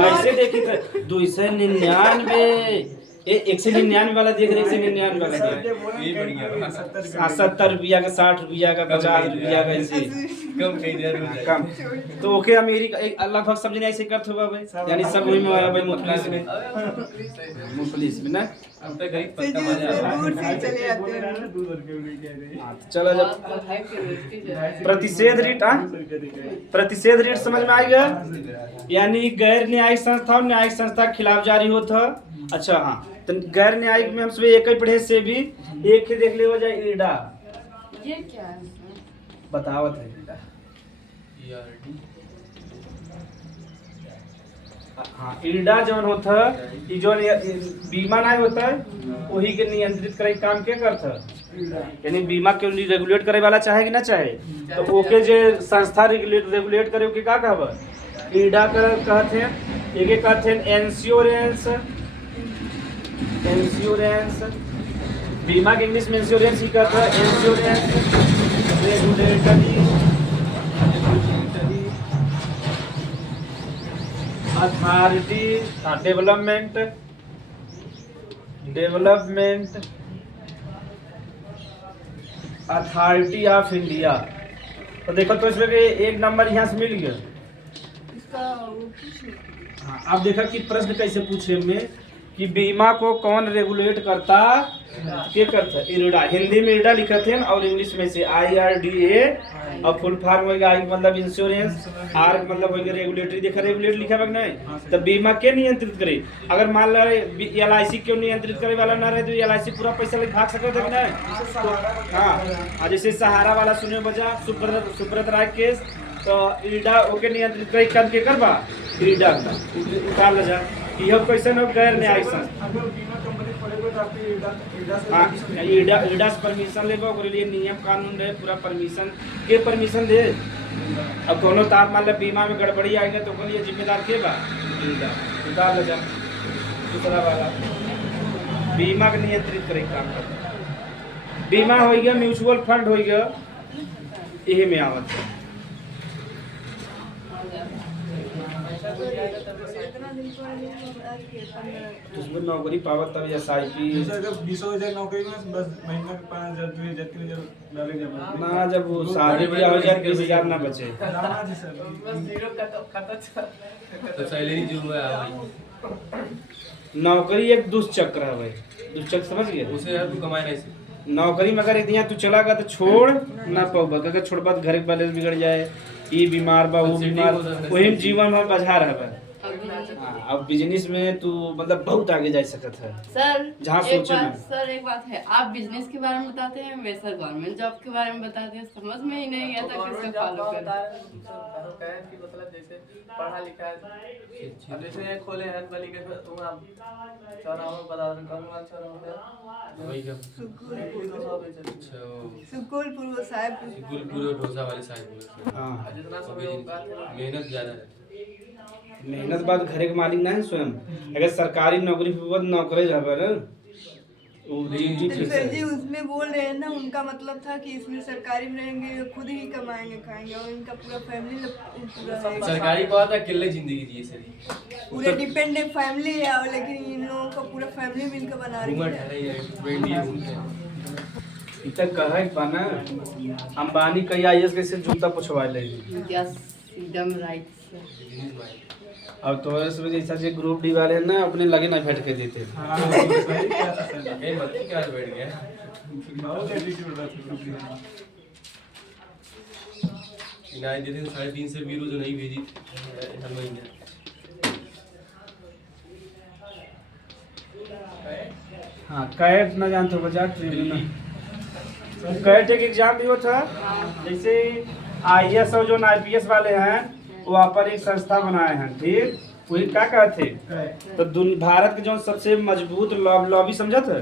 ऐसे देखे थे 299 199 वाला देख रहे, 199 वाला देख ये बढ़िया 70 रुपया का, 60 रुपया का, 50 रुपया का, ऐसे कम कहीं देर हो जाए कम। तो ओके अमीरी का एक लगभग समझने ऐसे करते हो भाई, यानी सब वही में आया भाई मुफलिस में, मुफलिस में ना। अब तक गरीब सर पक्का जी मजा उसमें आ दूर से ही चले जाते हैं। 200 रुपये में क्या दे? हाँ, तो चलो जब पढ़ाई के बेइज्जती जैसे। प्रतिषेध रेट, प्रतिषेध रेट समझ में आ गया, यानी गैर न्यायिक संस्था और न्यायिक संस्था के खिलाफ जारी होता। अच्छा हाँ, तो गैर न्यायिक में हम सब एक ही पढ़े से भी एक ही देख ले हो जाए ईडा, ये क्या है? बतावत है। हाँ ईडा जौन होता ई जो बीमा नहीं होता वही के नियंत्रित करे के काम के करता, यानी बीमा के रेगुलेट करे वाला चाहे कि ना चाहे, तो ओके जे संस्था रेगुलेट करे ओके का कहब ईडा कहते हैं। एक कहते हैं इंश्योरेंस, इंश्योरेंस बीमा के इंग्लिश में इंश्योरेंस ही कहता है। Insurance regulatory authority, development authority of India. तो देखो तो इसमें एक नंबर यहाँ से मिल गया। इसका वो कुछ हाँ अब देखा कि प्रश्न कैसे पूछे में कि बीमा को कौन रेगुलेट करता, के करता इरडा, हिंदी में इरडा लिखा थे और इंग्लिश में से IRDA, और फुल फॉर्म होगा आई मतलब इंश्योरेंस, आर मतलब होगा रेगुलेटरी, देखा रेगुलेट लिखा है नहीं, तो बीमा के नियंत्रित करे। अगर मान लो LIC क्यों नियंत्रित करे वाला ना रहे तो LIC पूरा पैसा लेके भाग सकते थे नहीं। तो हाँ जैसे सहारा वाला सुने बजा सुब्रत राय केस, तो इरडा ओके नियंत्रित करे काम के करबा इरडा उतार ले जा। यह क्वेश्चन हो गैर न्यायिक संस्था। अगर बीमा कंपनी खोलेगा तो आपकी ईडा से हाँ ईडा से परमिशन लेबो, ओकरे लिए नियम कानून रहे, पूरा परमिशन के परमिशन दे। अब कोनो तार मान लो बीमा में गड़बड़ी आई ना तो ओकरे लिए जिम्मेदार के बा ईडा, उतार ले जा। दूसरा वाला बीमा के नियंत्रित करे काम करता, बीमा हो गया, म्यूचुअल फंड हो गया, यही में आवत है। इतना दिन उसमें नौकरी पावत तब SIP जैसे 20,000 नौकरी में बस महीना में 5,000 2,000 3,000 डाले जमा ना, जब वो शादी ब्याह हो जाए 20,000 ना बचे। ना जी सर बस जीरो खाता चल। तो सैलरी जो है भाई, नौकरी एक दुष्चक्र है भाई, दुष्चक्र समझ गए। उसे यार तू कमाए नहीं नौकरी में अगर यहाँ तू चला गया तो छोड़ ना पाऊगा, अगर छोड़बा तो घर के बैलेंस बिगड़ जाए, ये बीमार बा वो बीमार, वही जीवन में बझा रहा। अब बिजनेस में तू मतलब बहुत आगे जा सकत है सर। जहाँ एक सोचे बात ना। सर, एक बात है, आप बिजनेस के बारे में बताते हैं, वैसा गवर्नमेंट जॉब के बारे में बताते हैं, समझ में ही नहीं आता किसका फॉलो करें। कि मतलब जैसे पढ़ा लिखा है, अब जैसे खोले हैं वाली के तुम आप चौराहा बता रहे कौन वाला चौराहा वही का सुकुलपुर साहब गुलपुर डोसा वाले साइड हाँ जितना सब मेहनत ज्यादा है। मेहनत बाद घरे के मालिक ना है स्वयं, अगर सरकारी नौकरी पे बहुत नौकरी रहे ना वो ड्यूटी तो फिक्स सर जी है। उसमें बोल रहे हैं ना, उनका मतलब था कि इसमें सरकारी में रहेंगे खुद ही कमाएंगे खाएंगे और इनका पूरा फैमिली पूरा रहेगा। सरकारी को आता अकेले जिंदगी जी सर पूरे डिपेंडेंट फैमिली है, और लेकिन इन लोगों का पूरा फैमिली मिलकर बना रही घूमट है। है इतना कहे पाना अंबानी कई IAS कैसे जूता पुछवा ले, यस एकदम राइट सर। और तो इस वजह से जो ग्रुप डी वाले हैं ना अपने लगे ना बैठ के देते। हां सही क्या सर ए मक्खी क्या बैठ गया बहुत एटीट्यूड रहा इनाय देते 3.5 से वीरू जो नहीं भेजी हम महीने। हाँ कैट ना जानते हो बजा ट्रिब्यूनल, कैट एक एग्जाम भी होता है, जैसे IAS और जो IPS वाले हैं वो वहाँ पर एक संस्था बनाए हैं, ठीक, वही का कहते तो भारत के जो सबसे मजबूत लॉबी समझत है।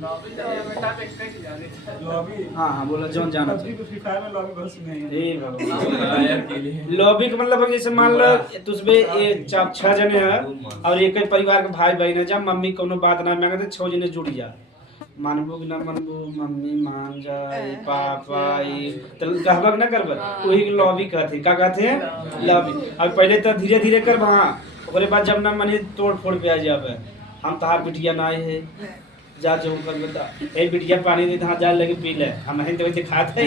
लॉबी तो बेटा देखते ही जाने लॉबी। हाँ बोला जौन जाना पबजी को फ्री फायर में लॉबी बहुत सुने हैं। ए यार के लिए लॉबी का मतलब है जैसे मान लो तुझमें ये 6 जने हैं और एक ही परिवार के भाई बहन है, जब मम्मी कोनो बात ना मांगे तो 6 जने जुड़ जा, मानबू कि ना मानबू, मम्मी मान जाए पापा ये तो कहबक ना करबक, वही लॉबी कहते का कहते हैं लॉबी। अब पहले तो धीरे धीरे कर वहाँ ओकरे बाद जब ना मने तोड़ फोड़ पे आ जाबे, हम तहार बिटिया ना आए है जा जो कर बता ए बिटिया पानी दे तहां जा लगे पी ले, हम नहीं तो वैसे खाते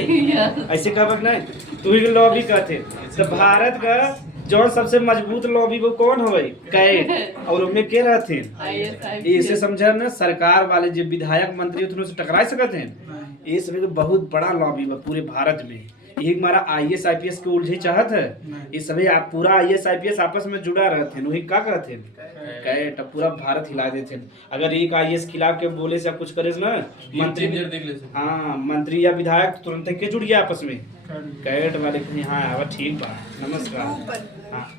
ऐसे कहबक नहीं, तू ही लॉबी कहते। तो भारत का जो सबसे मजबूत लॉबी वो कौन होवे कैट, और उनमें के रहते हैं इसे समझा ना, सरकार वाले जो विधायक मंत्री उतने से टकरा सकते हैं। ये सब एक बहुत बड़ा लॉबी है पूरे भारत में। एक हमारा IAS IPS के उलझे चाहत है, ये सभी आप पूरा IAS IPS आपस में जुड़ा रहते हैं, वही क्या कहते हैं कैट, पूरा भारत हिला देते हैं। अगर एक IAS खिलाफ के बोले से कुछ करे ना मंत्री देख ले हाँ मंत्री या विधायक तुरंत के जुड़ गया आपस में कैट वाले के हाँ आवा ठीक बा नमस्कार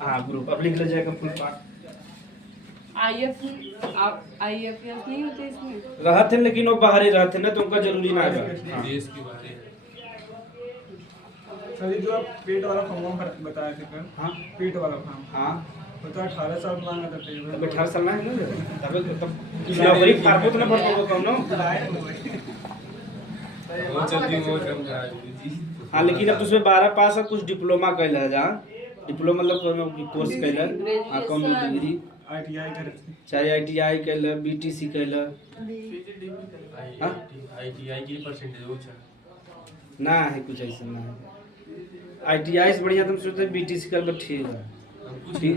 हाँ ग्रुप अब लिख ले जाएगा फुल पार्ट। IFS नहीं होते इसमें रहते हैं लेकिन वो बाहर ही रहते हैं ना, तो उनका जरूरी ना है। हाँ। देश के बारे सर ये जो आप पेट वाला फॉर्म बताए थे कल, हाँ पेट वाला फॉर्म हाँ वो तो 18 साल मांगा था पेट अब 18 साल ना है ना, तब नौकरी फार्मो तो ना भर पाओगे कौन नो। बहुत जल्दी मौज कम करा जी। हाँ लेकिन अब उसमें 12 पास है, कुछ डिप्लोमा कर ले जा, डिप्लोमा मतलब कोनो कोर्स कर ले, हाँ कोनो डिग्री ITI करते चाहे ITI कर ले BTC कर ले ITI की परसेंटेज हो अच्छा ना है कुछ ऐसा ना है। ITI से बढ़िया तुम सोचते BTC कर लो ठीक है,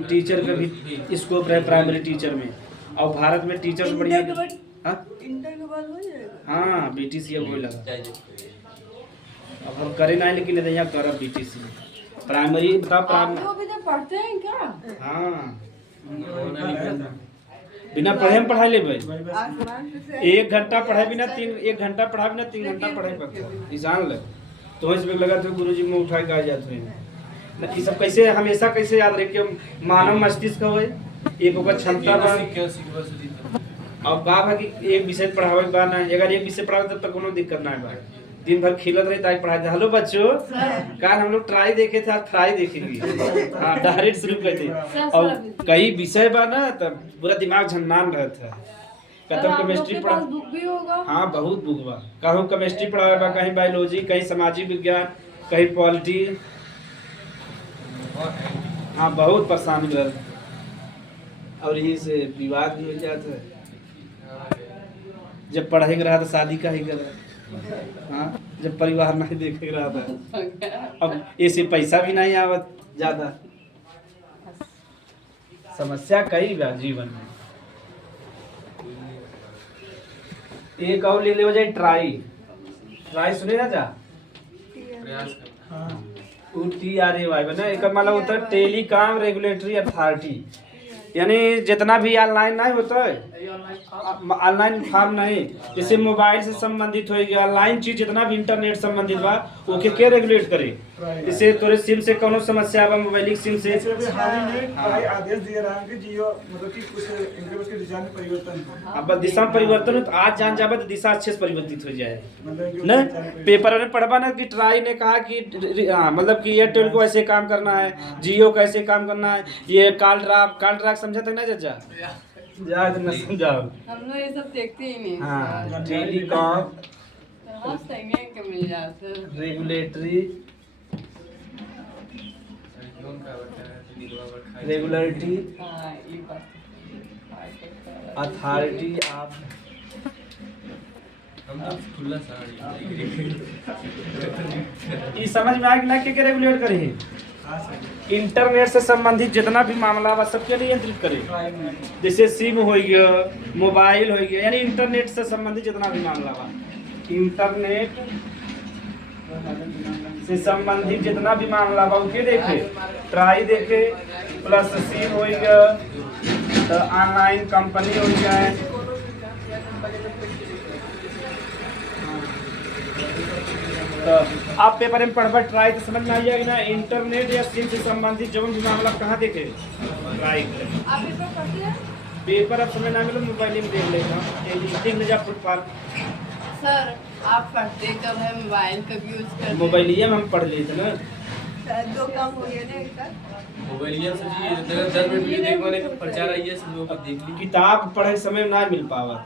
टीचर का भी स्कोप है प्राइमरी टीचर में, और भारत में टीचर से बढ़िया हाँ इंटर के बाद हो जाएगा। हाँ BTC अब वही लगा, अब हम करे ना लेकिन यहाँ करब BTC प्राइमरी बता आप लोग अभी तक पढ़ते हैं क्या? हाँ हैं। बिना पढ़े हम पढ़ाई लेबै, आसमान से 1 घंटा पढ़े बिना 1 घंटा पढ़ा बिना 3 घंटा पढ़ाई पड़ता जान ले, तो इसमें लगा तो गुरुजी मुंह उठा के आ जाते हैं। ये सब कैसे हमेशा कैसे याद रहे कि मानव मस्तिष्क होए एक ओकर क्षमता बा, अब का है कि एक विषय पढ़ावे के बा ना, अगर एक विषय पढ़ावे तब तक कोनो दिक्कत ना है बा, दिन भर खेलत रहे ताकि पढ़ाई। हेलो बच्चों, कल हम लोग ट्राई देखे थे, आज फ्राई देखेंगे। हाँ डायरेक्ट शुरू करते, और कई विषय बा ना तब पूरा दिमाग झंझनान रहता है। कतम केमिस्ट्री पढ़ा, बुक भी होगा। हाँ बहुत बुक बा, कहूँ केमिस्ट्री पढ़ावे बा, कहीं बायोलॉजी, कहीं सामाजिक विज्ञान, कहीं पॉलिटी, हाँ बहुत परेशान कर, और यही से विवाद भी हो जाता है। जब पढ़ाई रहा तो शादी का ही कर, हाँ जब परिवार नहीं देखे रहा था, अब ऐसे पैसा भी नहीं आवत ज्यादा, समस्या कई बा जीवन में। एक और ले ले जाए ट्राई सुने ना जा प्रयास कर हाँ TRAY बना, एक मतलब होता है टेलीकॉम रेगुलेटरी अथॉरिटी, यानी जितना भी ऑनलाइन नहीं होता है, ऑनलाइन फॉर्म नहीं, जैसे मोबाइल से संबंधित हो गया, ऑनलाइन चीज जितना भी इंटरनेट संबंधित बा ओके के रेगुलेट करे। जैसे तोरे सिम से कोनो समस्या बा, मोबाइल सिम से जैसे अभी हाल ही में कई आदेश दिए रहा है कि जियो मतलब कि कुछ इनके उसके दिशा में परिवर्तन है। अब दिशा में परिवर्तन हो तो आज जान जाबे तो दिशा अच्छे से परिवर्तित हो जाए मतलब कि ना। उसके दिशा में पेपर में पढ़बा ना कि ट्राई ने कहा कि हाँ मतलब कि एयरटेल को ऐसे काम करना है, जियो को ऐसे काम करना है, ये काल ड्राग समझा तक ना चाचा जा तो न समझाओ। हम लोग ये सब देखते ही नहीं। हाँ टेलीकॉम हाँ सही के मिल जाते हैं। रेगुलेटरी कौन का बता है दिलवा बखा रेगुलरिटी हाँ ये बात अथॉरिटी ऑफ, हम तो खुला साड़ी ये समझ में आ कि ना के रेगुलेट करे हैं। हाँ सर इंटरनेट से संबंधित जितना भी मामला बा सबके नियंत्रित करे, ट्राई में जैसे सिम हो गया, मोबाइल हो गया, यानी इंटरनेट से संबंधित जितना भी मामला बा, इंटरनेट से संबंधित जितना भी मामला बा उके देखे, ट्राई देखे, प्लस सिम हो गया, तो ऑनलाइन कंपनी हो जाए, तो आप पेपर में पढ़ ट्राई तो समझ में आ जाएगी ना। इंटरनेट या सिम से संबंधित जो भी मामला कहाँ देखे ट्राई करें। आप पेपर पढ़ते हैं? पेपर अब समय ना मिले मोबाइल में देख लेता हूँ। देख ले जा फुटपाथ सर आप पढ़ते कब है, मोबाइल कब यूज करते? मोबाइल में हम पढ़ लेते ना। शायद 2 काम हो गया ना एक साथ। मोबाइल ये सर जी 10 मिनट वीडियो देखने वाले प्रचार आई है सब लोग देख ली। किताब पढ़े समय ना मिल पावा,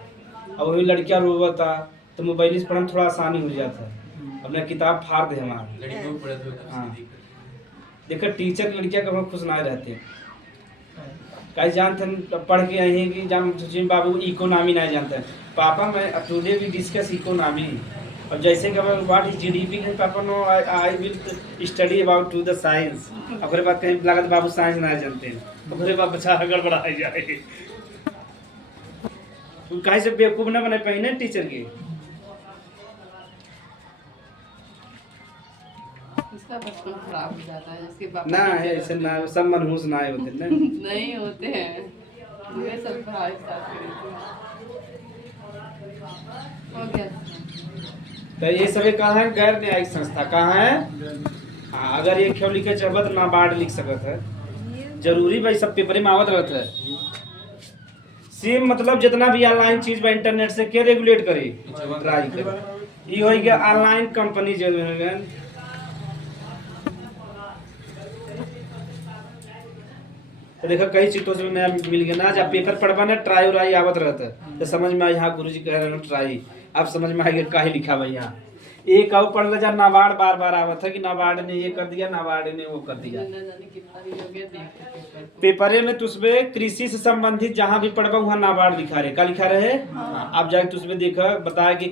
अब वही लड़कियां रोवता तो मोबाइल से पढ़ने थोड़ा आसानी हो जाता है। अपना किताब फाड़ दे हमारा लड़कियों को पढ़े तो हाँ। देखो टीचर लड़कियां कभी खुश ना रहते हैं। कई जानते हैं पढ़ के आए हैं कि जान सचिन बाबू इकोनॉमी नहीं जानते हैं। पापा मैं टुडे वी डिस्कस इकोनॉमी। और जैसे कि व्हाट इज जीडीपी है पापा no I will study about to the science. अगले बात कहीं लागत बाबू साइंस ना जानते हैं, अगले बात बच्चा गड़बड़ाई जाए। कहीं से बेवकूफ ना बने पहने टीचर के। इसका बचपन खराब हो जाता है जिसके पापा ना है ऐसे ना सब मनहूस ना होते ना। नहीं होते हैं, ये सब पढ़ाई स्टार्ट करेंगे। हो गया। तो ये सभी कहाँ है? गैर न्यायिक संस्था कहाँ है? हाँ, अगर ये क्यों लिखे चाहबा तो नाबार्ड लिख सकत है। जरूरी भाई सब पेपर में आवत रहता है। सिम मतलब जितना भी ऑनलाइन चीज बा इंटरनेट से के रेगुलेट करी ट्राई करे। ये हो गया ऑनलाइन कंपनी जो है। तो देखो कई चीजों से मैं मिल गया ना। जब पेपर पढ़वा ना ट्राई उराई आवत रहता है तो समझ में यहाँ गुरुजी कह रहे हैं ट्राई। अब समझ में आ गया काहे लिखा भाई यहाँ। एक और पढ़ ले जा नाबार्ड बार बार आवत है कि नाबार्ड ने ये कर दिया, नाबार्ड ने वो कर दिया। न जाने कितना दिन हो गया देख पेपर। पेपरे में तुझे कृषि से संबंधित जहाँ भी पढ़वा वहाँ नाबार्ड लिखा रहे। क्या लिखा रहे? आप जाके तुझे देखा बताया कि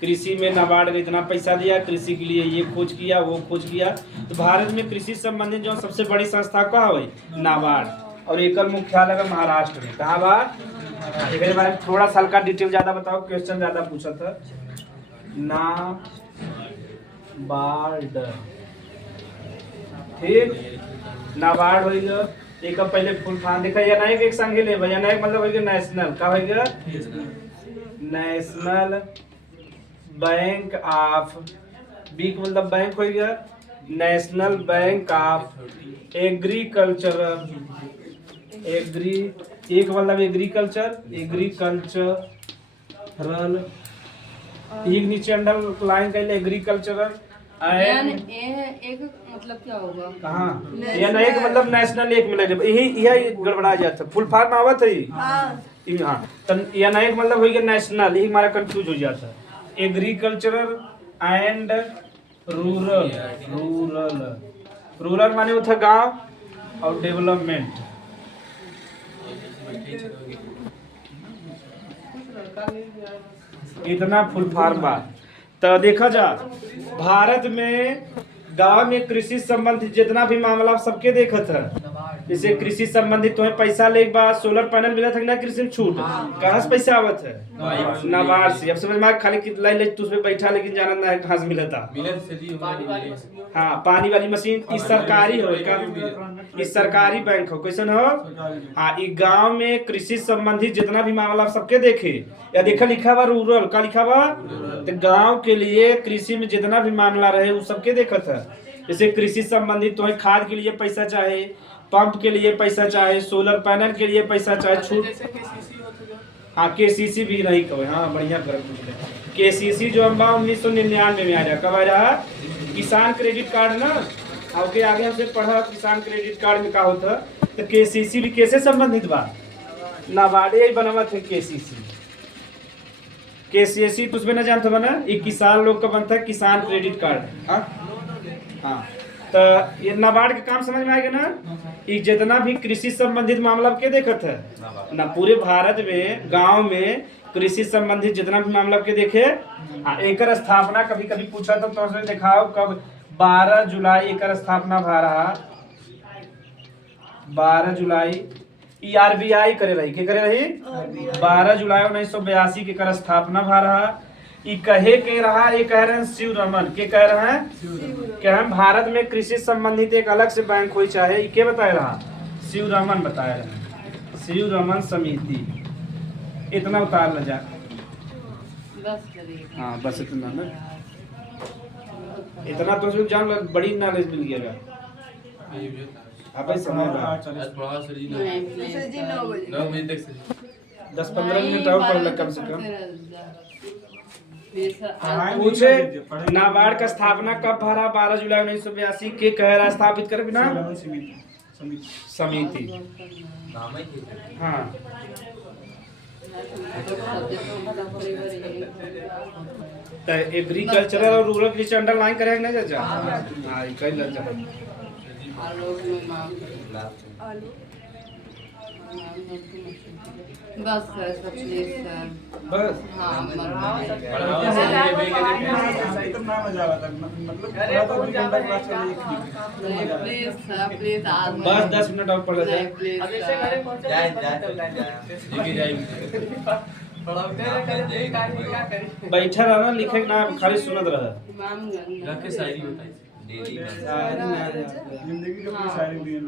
कृषि में नाबार्ड ने इतना पैसा दिया, कृषि के लिए ये खोज किया वो खोज किया। तो भारत में कृषि से संबंधित जो सबसे बड़ी संस्था कहाँ हुई? नाबार्ड। और एक मुख्यालय है महाराष्ट्र में। कहाँ बा? इसके बारे में थोड़ा सा हल्का डिटेल ज्यादा बताओ, क्वेश्चन ज्यादा पूछा था। नाबार्ड ठीक, नाबार्ड होइगा। एक पहले फुल फॉर्म देखा या नहीं एक संग ले भैया नहीं मतलब होइगा नेशनल। का होइगा? नेशनल बैंक ऑफ बी का मतलब बैंक होइगा national bank of agricultural. Agri एक मतलब एग्रीकल्चर, एग्रीकल्चरल एक नीचे अंडर लाइन कर ले एग्रीकल्चरल यानी एक मतलब क्या होगा? कहाँ या नहीं एक मतलब नेशनल एक मिला यही गड़बड़ा जाता। फुल फॉर्म आवत है हाँ तो या नहीं एक मतलब हो गया नेशनल, यही हमारा कंफ्यूज हो जाता है। Agricultural and rural. रूरल माने उठा गांव और डेवलपमेंट। इतना फुल फॉर्म बा। तो देखा जा भारत में गांव में कृषि संबंधित जितना भी मामला सबके देखत है। जैसे कृषि संबंधित तुम्हें पैसा ले बाद सोलर पैनल मिला था ना कृषि में छूट कहाँ से पैसा आवत है? नाबार्ड से। अब समझ में खाली लाई ले तुझ पे बैठा लेकिन जाना ना है कहाँ से मिला था। हाँ पानी वाली मशीन इस सरकारी हो इस सरकारी बैंक हो कैसे हो। हाँ इस गांव में कृषि संबंधित जितना भी मामला सबके देखे या देखा लिखा हुआ रूरल। का लिखा हुआ? तो गांव के लिए कृषि में जितना भी मामला रहे वो सबके देखत है। जैसे कृषि संबंधित तुम्हें खाद के लिए पैसा चाहे, पंप के लिए पैसा चाहे, सोलर पैनल के लिए पैसा चाहे छूट। हाँ केसीसी भी नहीं कहे। हाँ बढ़िया कर केसीसी जो हम 1999 में आ रहा। कब आ रहा? किसान क्रेडिट कार्ड ना। आपके आगे हमसे पढ़ा किसान क्रेडिट कार्ड में क्या होता। तो केसीसी भी कैसे संबंधित बा? नाबार्ड बनावा थे केसीसी। केसीसी तुझमें ना जानते बना ये किसान लोग का बनता है किसान क्रेडिट कार्ड। हाँ तो ये नाबार्ड का काम समझ में आएगा ना। ये जितना भी कृषि संबंधित मामला के देखत है ना पूरे भारत में गांव में कृषि संबंधित जितना भी मामला के देखे। हाँ एक स्थापना कभी कभी पूछा तो तुमसे दिखाओ कब? 12 जुलाई एक स्थापना भा रहा। 12 जुलाई ERBI करे रही के करे रही 12 जुलाई 1982 के स्थापना भा रहा। ये कहे के रहा ये कह रहे हैं शिव रमन के कह रहे हैं कि हम भारत में कृषि संबंधित एक अलग से बैंक कोई चाहे ये के बताया रहा? शिव रमन बताया रहा। शिव रमन समिति। इतना उतार न जा बस करिए। हाँ बस इतना ना। इतना तो सिर्फ जान लो, बड़ी नॉलेज मिल गया ये भी होता आप ही समझ रहा है। आज पढ़ा सर जी सर जी 9 बजे 9 बजे तक सर 10-15 मिनट और पढ़ ले कम से कम। पढ़ाई नहीं पूछे करते, पढ़ाई नहीं नाबार्ड का स्थापना कब भरा? 12 जुलाई 1982 के कह स्थापित कर बिना सेवन समिति समिति। हाँ तो एग्रीकल्चरल और रूरल के नीचे अंडरलाइन करेंगे ना चाचा? हाँ कई लग जाए। आलू बस सर सब प्लीज सर। बस हाँ तो ना मजा आता मतलब थोड़ा तो 2 घंटा क्लास चली प्लीज सर प्लीज आज बस 10 मिनट और पढ़ जाए। प्लीज अब जैसे घरे पहुंचे लेके जाएंगे। पढ़ाते रहे करे क्या करें। बैठा रहना लिखे ना खाली सुनत रह। रख के शायरी बताई जिंदगी के पूरी सारी दिन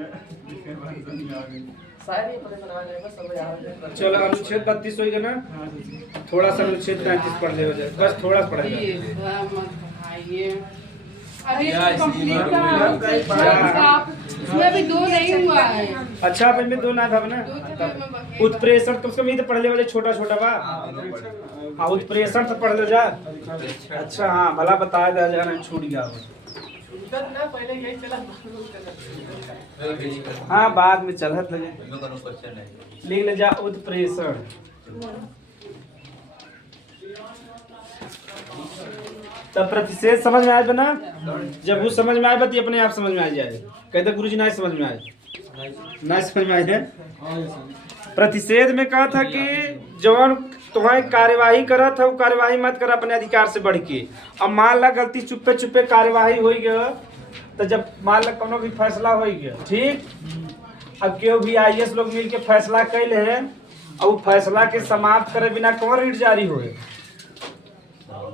लिखे बात नहीं आ गई। सारी पढ़े बना ले बस सब याद है। चलो अनुच्छेद 32 होगा ना, हाँ सर जी। थोड़ा सा अनुच्छेद 33 पढ़ ले हो जाए, बस थोड़ा सा पढ़ेगा। अभी कंप्लीट का इसमें अभी 2 नहीं हुआ है। अच्छा अब इनमें 2 ना था ना। उत्प्रेषण कम से कम ये तो पढ़ ले वाले छोटा छोटा बा। हाँ उत्प्रेषण तो पढ़ ले जा। अच्छा हाँ भला बताया था जाना छूट गया। उधर ना पहले यही चला हाँ बाद में चलत लगे। लिख ले जा उत्प्रेषण। तब प्रतिषेध समझ में आए बना? जब वो समझ में आए बती अपने आप समझ में आ जाए। कहते गुरुजी नहीं समझ में आए, नहीं समझ में आए है। प्रतिषेध में कहा था कि जवान तुम्हारी कार्यवाही करा था वो कार्यवाही मत कर अपने अधिकार से बढ़ के। अब मान ला गलती चुप्पे चुप्पे कार्यवाही हो गया तो जब मान ला कोनो भी फैसला हो गया ठीक, अब क्यों भी आईएएस लोग मिल के फैसला कैले हैं और वो फैसला के समाप्त करे बिना कौन ऋण जारी होए?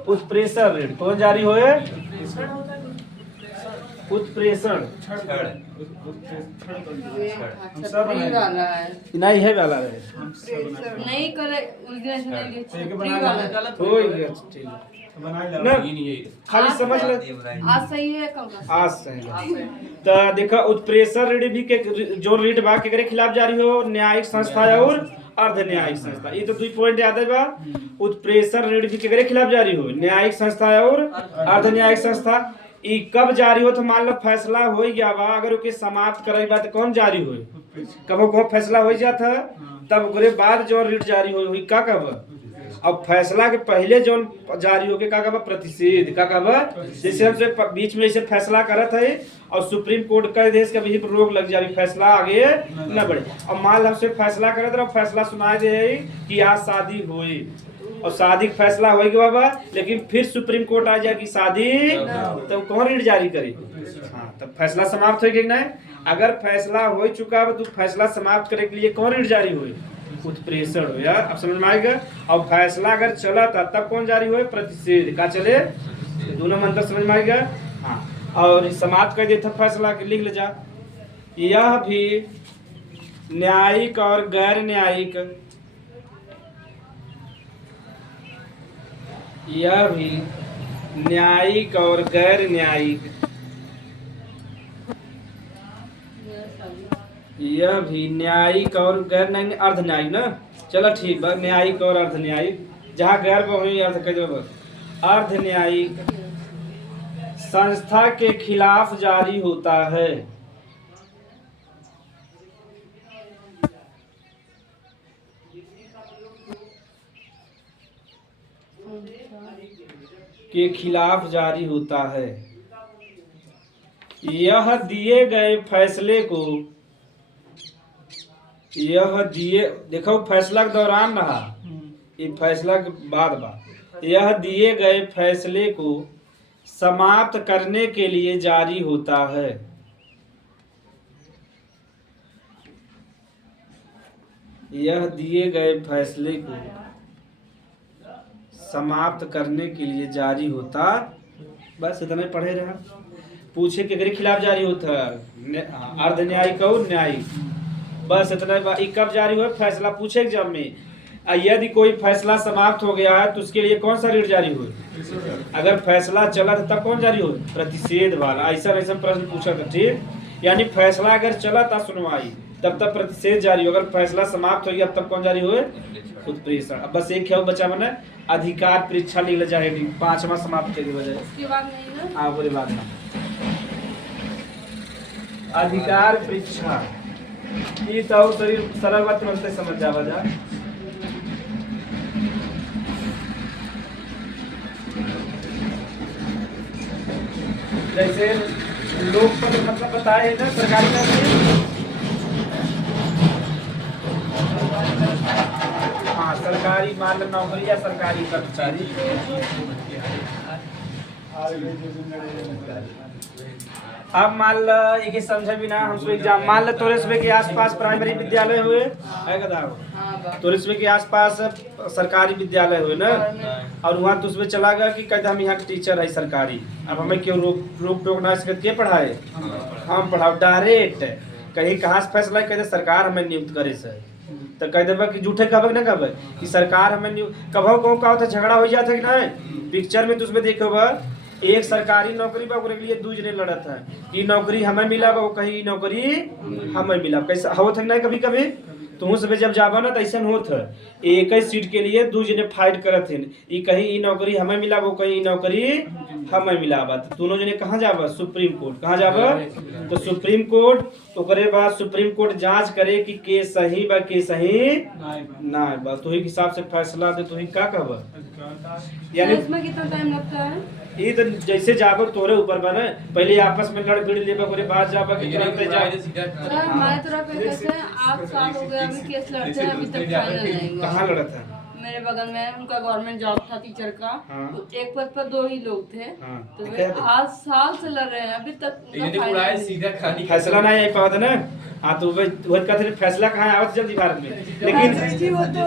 उत्प्रेषण ऋण कौन जारी होए? उत्प्रेषण नहीं है वाला है नहीं करे उस दिन से नहीं एक बना ले हो गया ठीक है बना ना ले। खाली समझ ले। आज सही है कल का आज सही तो देखा उत्प्रेषण ऋण भी के जो ऋण बा के खिलाफ जारी हो? न्यायिक संस्था और अर्ध न्यायिक संस्था। ये तो 2 पॉइंट याद है बा। उत्प्रेषण ऋण भी के खिलाफ जारी हो? न्यायिक संस्था और अर्ध न्यायिक संस्था। ई कब जारी हो? तो मान लो फैसला हो गया बा, अगर ओके समाप्त करे बा तो कौन जारी हो? कबो को फैसला हो जाता तब ओकरे बाद जो ऋण जारी हुई का कब? अब फैसला के पहले जो जारी हो के का कब? प्रतिषेध का कब? जैसे हमसे बीच में ऐसे फैसला करत है और सुप्रीम कोर्ट का देश का भी रोक लग जाए, फैसला आगे न बढ़े। और मान हमसे फैसला करत रहो, फैसला सुनाए दे कि आज शादी हुई और शादी का फैसला हो गया बाबा, लेकिन फिर सुप्रीम कोर्ट आ जाए कि शादी, तो कौन ऋण जारी करे? हाँ तब फैसला समाप्त हो गया नहीं। अगर फैसला हो चुका है तो फैसला समाप्त करे के लिए कौन ऋण जारी हुई? उत्प्रेषण हो। या अब समझ में आएगा। और फैसला अगर चला था तब कौन जारी हुए? प्रतिषेध का चले। दोनों मंत्र समझ में आएगा। हाँ और समाप्त कर दिया था फैसला के, लिख ले जा। यह भी न्यायिक और गैर न्यायिक, यह भी न्यायिक और गैर न्यायिक, यह भी न्यायिक और गैर न्यायिक अर्ध न्यायिक ना। चलो ठीक बा, न्यायिक और अर्ध न्यायिक, जहाँ गैर वही अर्ध कह दो बस। अर्ध न्यायिक संस्था के खिलाफ जारी होता है। के खिलाफ जारी होता है। यह दिए गए फैसले को, यह दिए देखो फैसला के दौरान रहा, ये फैसला के बाद बा। यह दिए गए फैसले को समाप्त करने के लिए जारी होता है। यह दिए गए फैसले को समाप्त करने के लिए जारी होता। बस इतना पढ़े रहा। पूछे के खिलाफ जारी होता है अर्ध न्यायिक और न्यायिक, बस इतना। कब जारी हुआ फैसला? पूछे एग्जाम में। यदि कोई फैसला समाप्त हो गया है तो उसके लिए कौन सा ऋण जारी हुआ? अगर फैसला चला तो तब कौन जारी हो? प्रतिषेध वाला। ऐसा ऐसा प्रश्न पूछा था, ठीक। यानी फैसला अगर चला था सुनवाई तब तक प्रतिषेध जारी हो, अगर फैसला समाप्त हो गया तब कौन जारी हुए? उत्प्रेषण। अब बस एक है बचा बना अधिकार परीक्षा लिख जाएगी 5वां समाप्त के बजाय। उसके बाद नहीं ना। हाँ बोले बात ना अधिकार परीक्षा ये तो शरीर सरल बात बनते समझ जावा जा। जैसे लोकपद मतलब बताए है ना सरकारी नौकरी। हाँ सरकारी मान लो नौकरी या सरकारी कर्मचारी। अब मान लो एक समझे भी ना हम एग्जाम मान लो तोरे सुबह के आसपास प्राइमरी विद्यालय हुए है कदा तोरे सुबह के आसपास सरकारी विद्यालय हुए ना, और वहाँ तो उसमें चला गया कि कहते हम यहाँ के टीचर है सरकारी, अब हमें क्यों रोक टोक ना सकते के पढ़ाए हम पढ़ाओ डायरेक्ट। कहीं कहाँ से फैसला कहते सरकार हमें नियुक्त करे से, तो कह देबा कि झूठे कहबे ना कहबे कि सरकार हमें कभो कहूँ का होता झगड़ा हो जाता है कि नहीं। पिक्चर में तो उसमें देखो एक सरकारी नौकरी बा ओकरे के लिए दू जने लड़त है, ये नौकरी हमें मिला बा कहीं नौकरी हमें मिला। कैसा होता है ना कभी कभी तुम सब जब जाबा ना तो ऐसा होत है एक ही सीट के लिए दू जने फाइट करत हैं, ये कहीं ई नौकरी हमें मिला वो कहीं नौकरी हमें मिला बा। तो दोनों जने कहाँ जाबा? Supreme court. कहाँ जाबा? तो सुप्रीम कोर्ट। ओकरे बाद सुप्रीम कोर्ट जांच करे कि के सही बा के सही ना बा, तो ही हिसाब से फैसला दे। तो ही का कहबा? यानी इसमें कितना टाइम लगता है? ये तो जैसे जाबो तोरे ऊपर बा ना, पहले आपस में लड़ भिड़ लेबा ओकरे बाद जाबा कि तुरंत जा। सर हमारे तरफ कैसे हैं, 8 साल हो गए अभी केस लड़ते हैं, अभी तक फाइनल नहीं हुआ। कहाँ लड़त है? मेरे बगल में उनका गवर्नमेंट जॉब था टीचर का। हाँ। तो एक पद पर 2 ही लोग थे। हाँ। तो वे 8 साल से लड़ रहे हैं, अभी तक उनका फाइनल नहीं। फैसला नहीं आई पाता ना। हाँ तो वह कहते फैसला कहाँ आवत जल्दी भारत में, लेकिन जी वो तो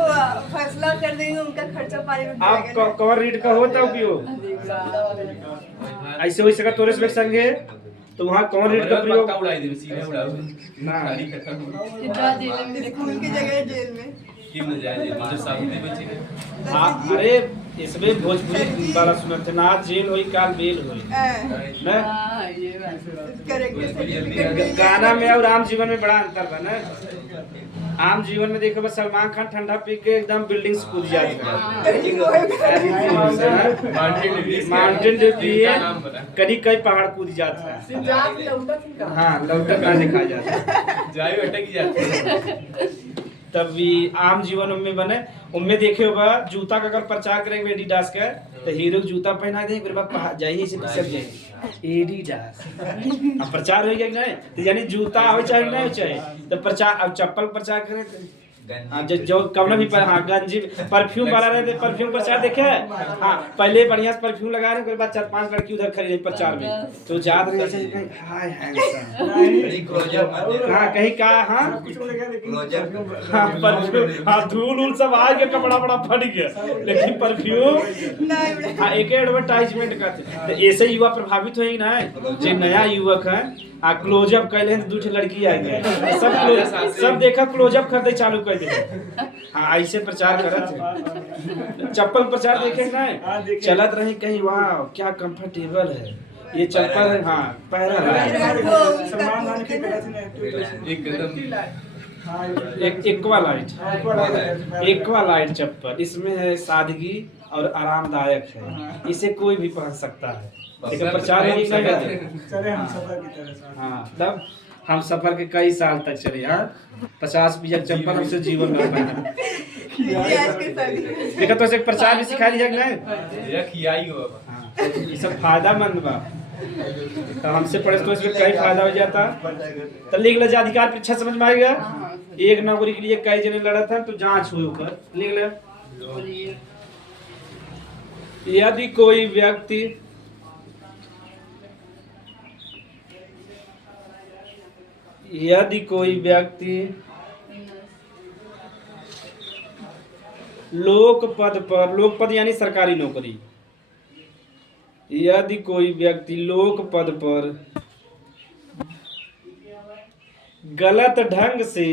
फैसला कर देंगे, उनका खर्चा पानी में आप कवर रीड का होता उपयोग ऐसे हो सका तोरे से संगे, तो वहाँ कौन रीड का प्रयोग ना स्कूल की जगह जेल में। हाँ अरे इसमें भोजपुरी वाला सुनते ना जेल हुई काल बेल हुई ना। हाँ, ये बात है। गाना में और आम जीवन में बड़ा अंतर बा ना। आम जीवन में देखो बस सलमान खान ठंडा पी के एकदम बिल्डिंग से कूद जाता माउंटेन ड्यू पिए कभी कई पहाड़ कूद जाता है। हाँ लौटक ना दिखा जाता। तब भी आम जीवन में बने उनमें देखे होगा जूता का अगर प्रचार करेंगे एडिडास का तो हीरो जूता पहना दे फिर जाइए इसे सब जाइए एडिडास। अब प्रचार हो गया कि नहीं, तो यानी जूता हो चाहे नहीं हो चाहे तो प्रचार। अब चप्पल प्रचार करे तो जो कवना भी हाँ गंजी परफ्यूम वाला रहते परफ्यूम प्रचार देखे। हाँ पहले बढ़िया से परफ्यूम लगा रहे उसके बाद 4-5 लड़की उधर खड़ी रही प्रचार में, तो याद रहे हाय हाँ कहीं का हाँ परफ्यूम हाँ धूल उल सब आ गया कपड़ा बड़ा फट गया, लेकिन परफ्यूम हाँ एक एडवर्टाइजमेंट करते। तो ऐसे युवा प्रभावित होंगे ना, जो नया युवक है आ क्लोजअप कैले तो 2 लड़की आ गए सब देखा क्लोजअप कर दे चालू कर दे। हाँ ऐसे प्रचार करत है। चप्पल प्रचार देखे ना चलत रही कहीं, वाह क्या कंफर्टेबल है ये चप्पल है। हाँ पैरा एक्वा लाइट चप्पल, इसमें है सादगी और आरामदायक है, इसे कोई भी पहन सकता है। लेकिन प्रचार नहीं करते। हाँ तब हम सफर के कई साल तक चले। हाँ 50 बीघा चप्पल हमसे जीवन में पहना। देखा तो प्रचार भी सिखा दिया कि नहीं। हाँ ये सब फायदामंद बा, तो हमसे पढ़े तो इसमें कई फायदा हो जाता। तो लिख लो अधिकार परीक्षा समझ में आएगा। एक नौकरी के लिए कई जने लड़ा था तो जांच हुई ऊपर लिख लो। यदि कोई व्यक्ति लोकपद यानी सरकारी नौकरी, यदि कोई व्यक्ति लोक पद पर गलत ढंग से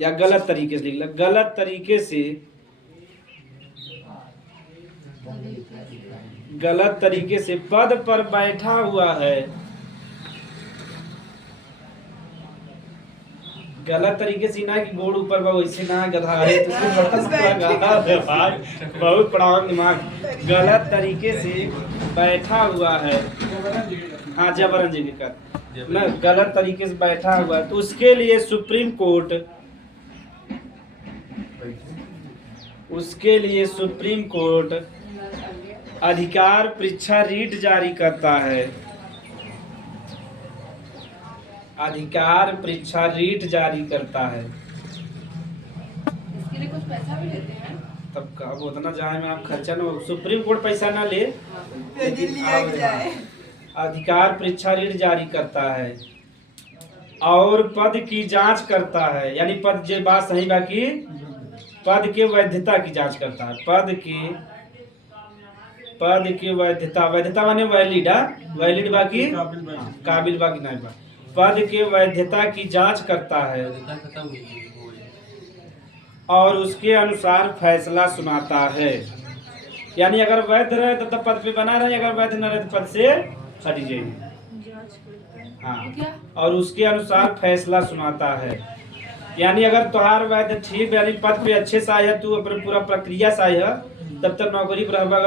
या गलत तरीके से गलत तरीके से पद पर बैठा हुआ है, गलत तरीके से ना कि गोड़ ऊपर बा वैसे ना गधा है बहुत पढ़ाओ दिमाग। गलत तरीके से बैठा हुआ है, हाँ जबरन जगह कर ना, गलत तरीके से बैठा हुआ है तो उसके लिए सुप्रीम कोर्ट, उसके लिए सुप्रीम कोर्ट अधिकार परीक्षा रीट जारी करता है, अधिकार परीक्षा रीट जारी करता है। इसके लिए कुछ पैसा भी लेते हैं? तब का अब उतना जाए में आप खर्चा ना, सुप्रीम कोर्ट पैसा ना ले, यदि लिया जाए अधिकार परीक्षा रीट जारी करता है और पद की जांच करता है, यानी पद जो बात सही बाकी पद के वैधता की जांच करता है, पद की वैधता, वैधता माने वैलिड, वैलिड बाकी काबिल बाकी नहीं बा, पद के वैधता की जांच करता है और उसके अनुसार फैसला सुनाता है। यानी अगर वैध रहे तो पद पे बना रहे, अगर वैध न रहे तो पद से हट जाएगी। हाँ, और उसके अनुसार फैसला सुनाता है। यानी अगर तुहार वैध ठीक, यानी पद पे अच्छे से आया, तू अपने पूरा प्रक्रिया से आया, तब तक नौकरी पर रहबा।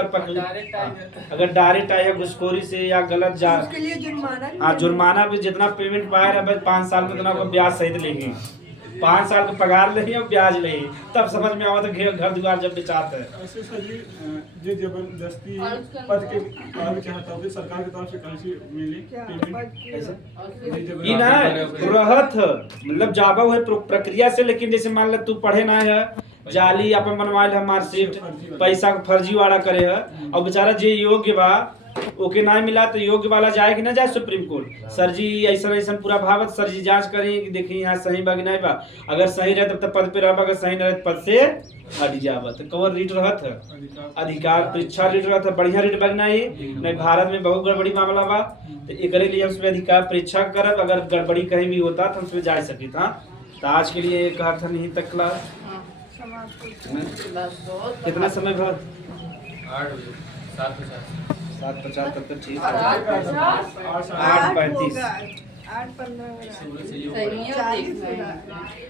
अगर डायरेक्ट आया घुसखोरी से या गलत जा, उसके लिए जुर्माना, हाँ जुर्माना भी जितना पेमेंट पाए रहे 5 साल में उतना को ब्याज सहित लेंगे, 5 साल का पगार लेंगे और ब्याज लेंगे, तब समझ में आवा तो घर द्वार जब बेचाते हैं। ऐसे सर जी जो जबरदस्ती पद के कार्य चाहता हो सरकार की तरफ से कैसे मिली पेमेंट? ई ना रहत मतलब जाबा हुए प्रक्रिया से, लेकिन जैसे मान ले तू पढ़े ना है, जाली अपन बनवाइल है मार्कशीट, पैसा फर्जी वाला करे है, और बेचारा जे योग्य बा ओके ना मिला तो योग्य वाला जाए कि ना जाए सुप्रीम कोर्ट, सर जी ऐसा ऐसा पूरा भावत, सर जी जांच करिए कि देखिए यहाँ सही बा कि नहीं बा, अगर सही रहे तब तक पद पे रहबा, अगर सही न रहे तो पद से हट जाबा। तो कवर रीट रहत है, अधिकार परीक्षा रीट रहत है, बढ़िया रीट बगना ही नहीं। भारत में बहुत गड़बड़ी मामला बा, तो एकरे लिए हम उसमें अधिकार परीक्षा करब, अगर गड़बड़ी कहीं भी होता तो हम उसमें जा सके था। तो आज के लिए कहा था नहीं तक क्लास कितना समय भर 7:50 तक तो ठीक है, 8:35 8:15 सही है, देखना है।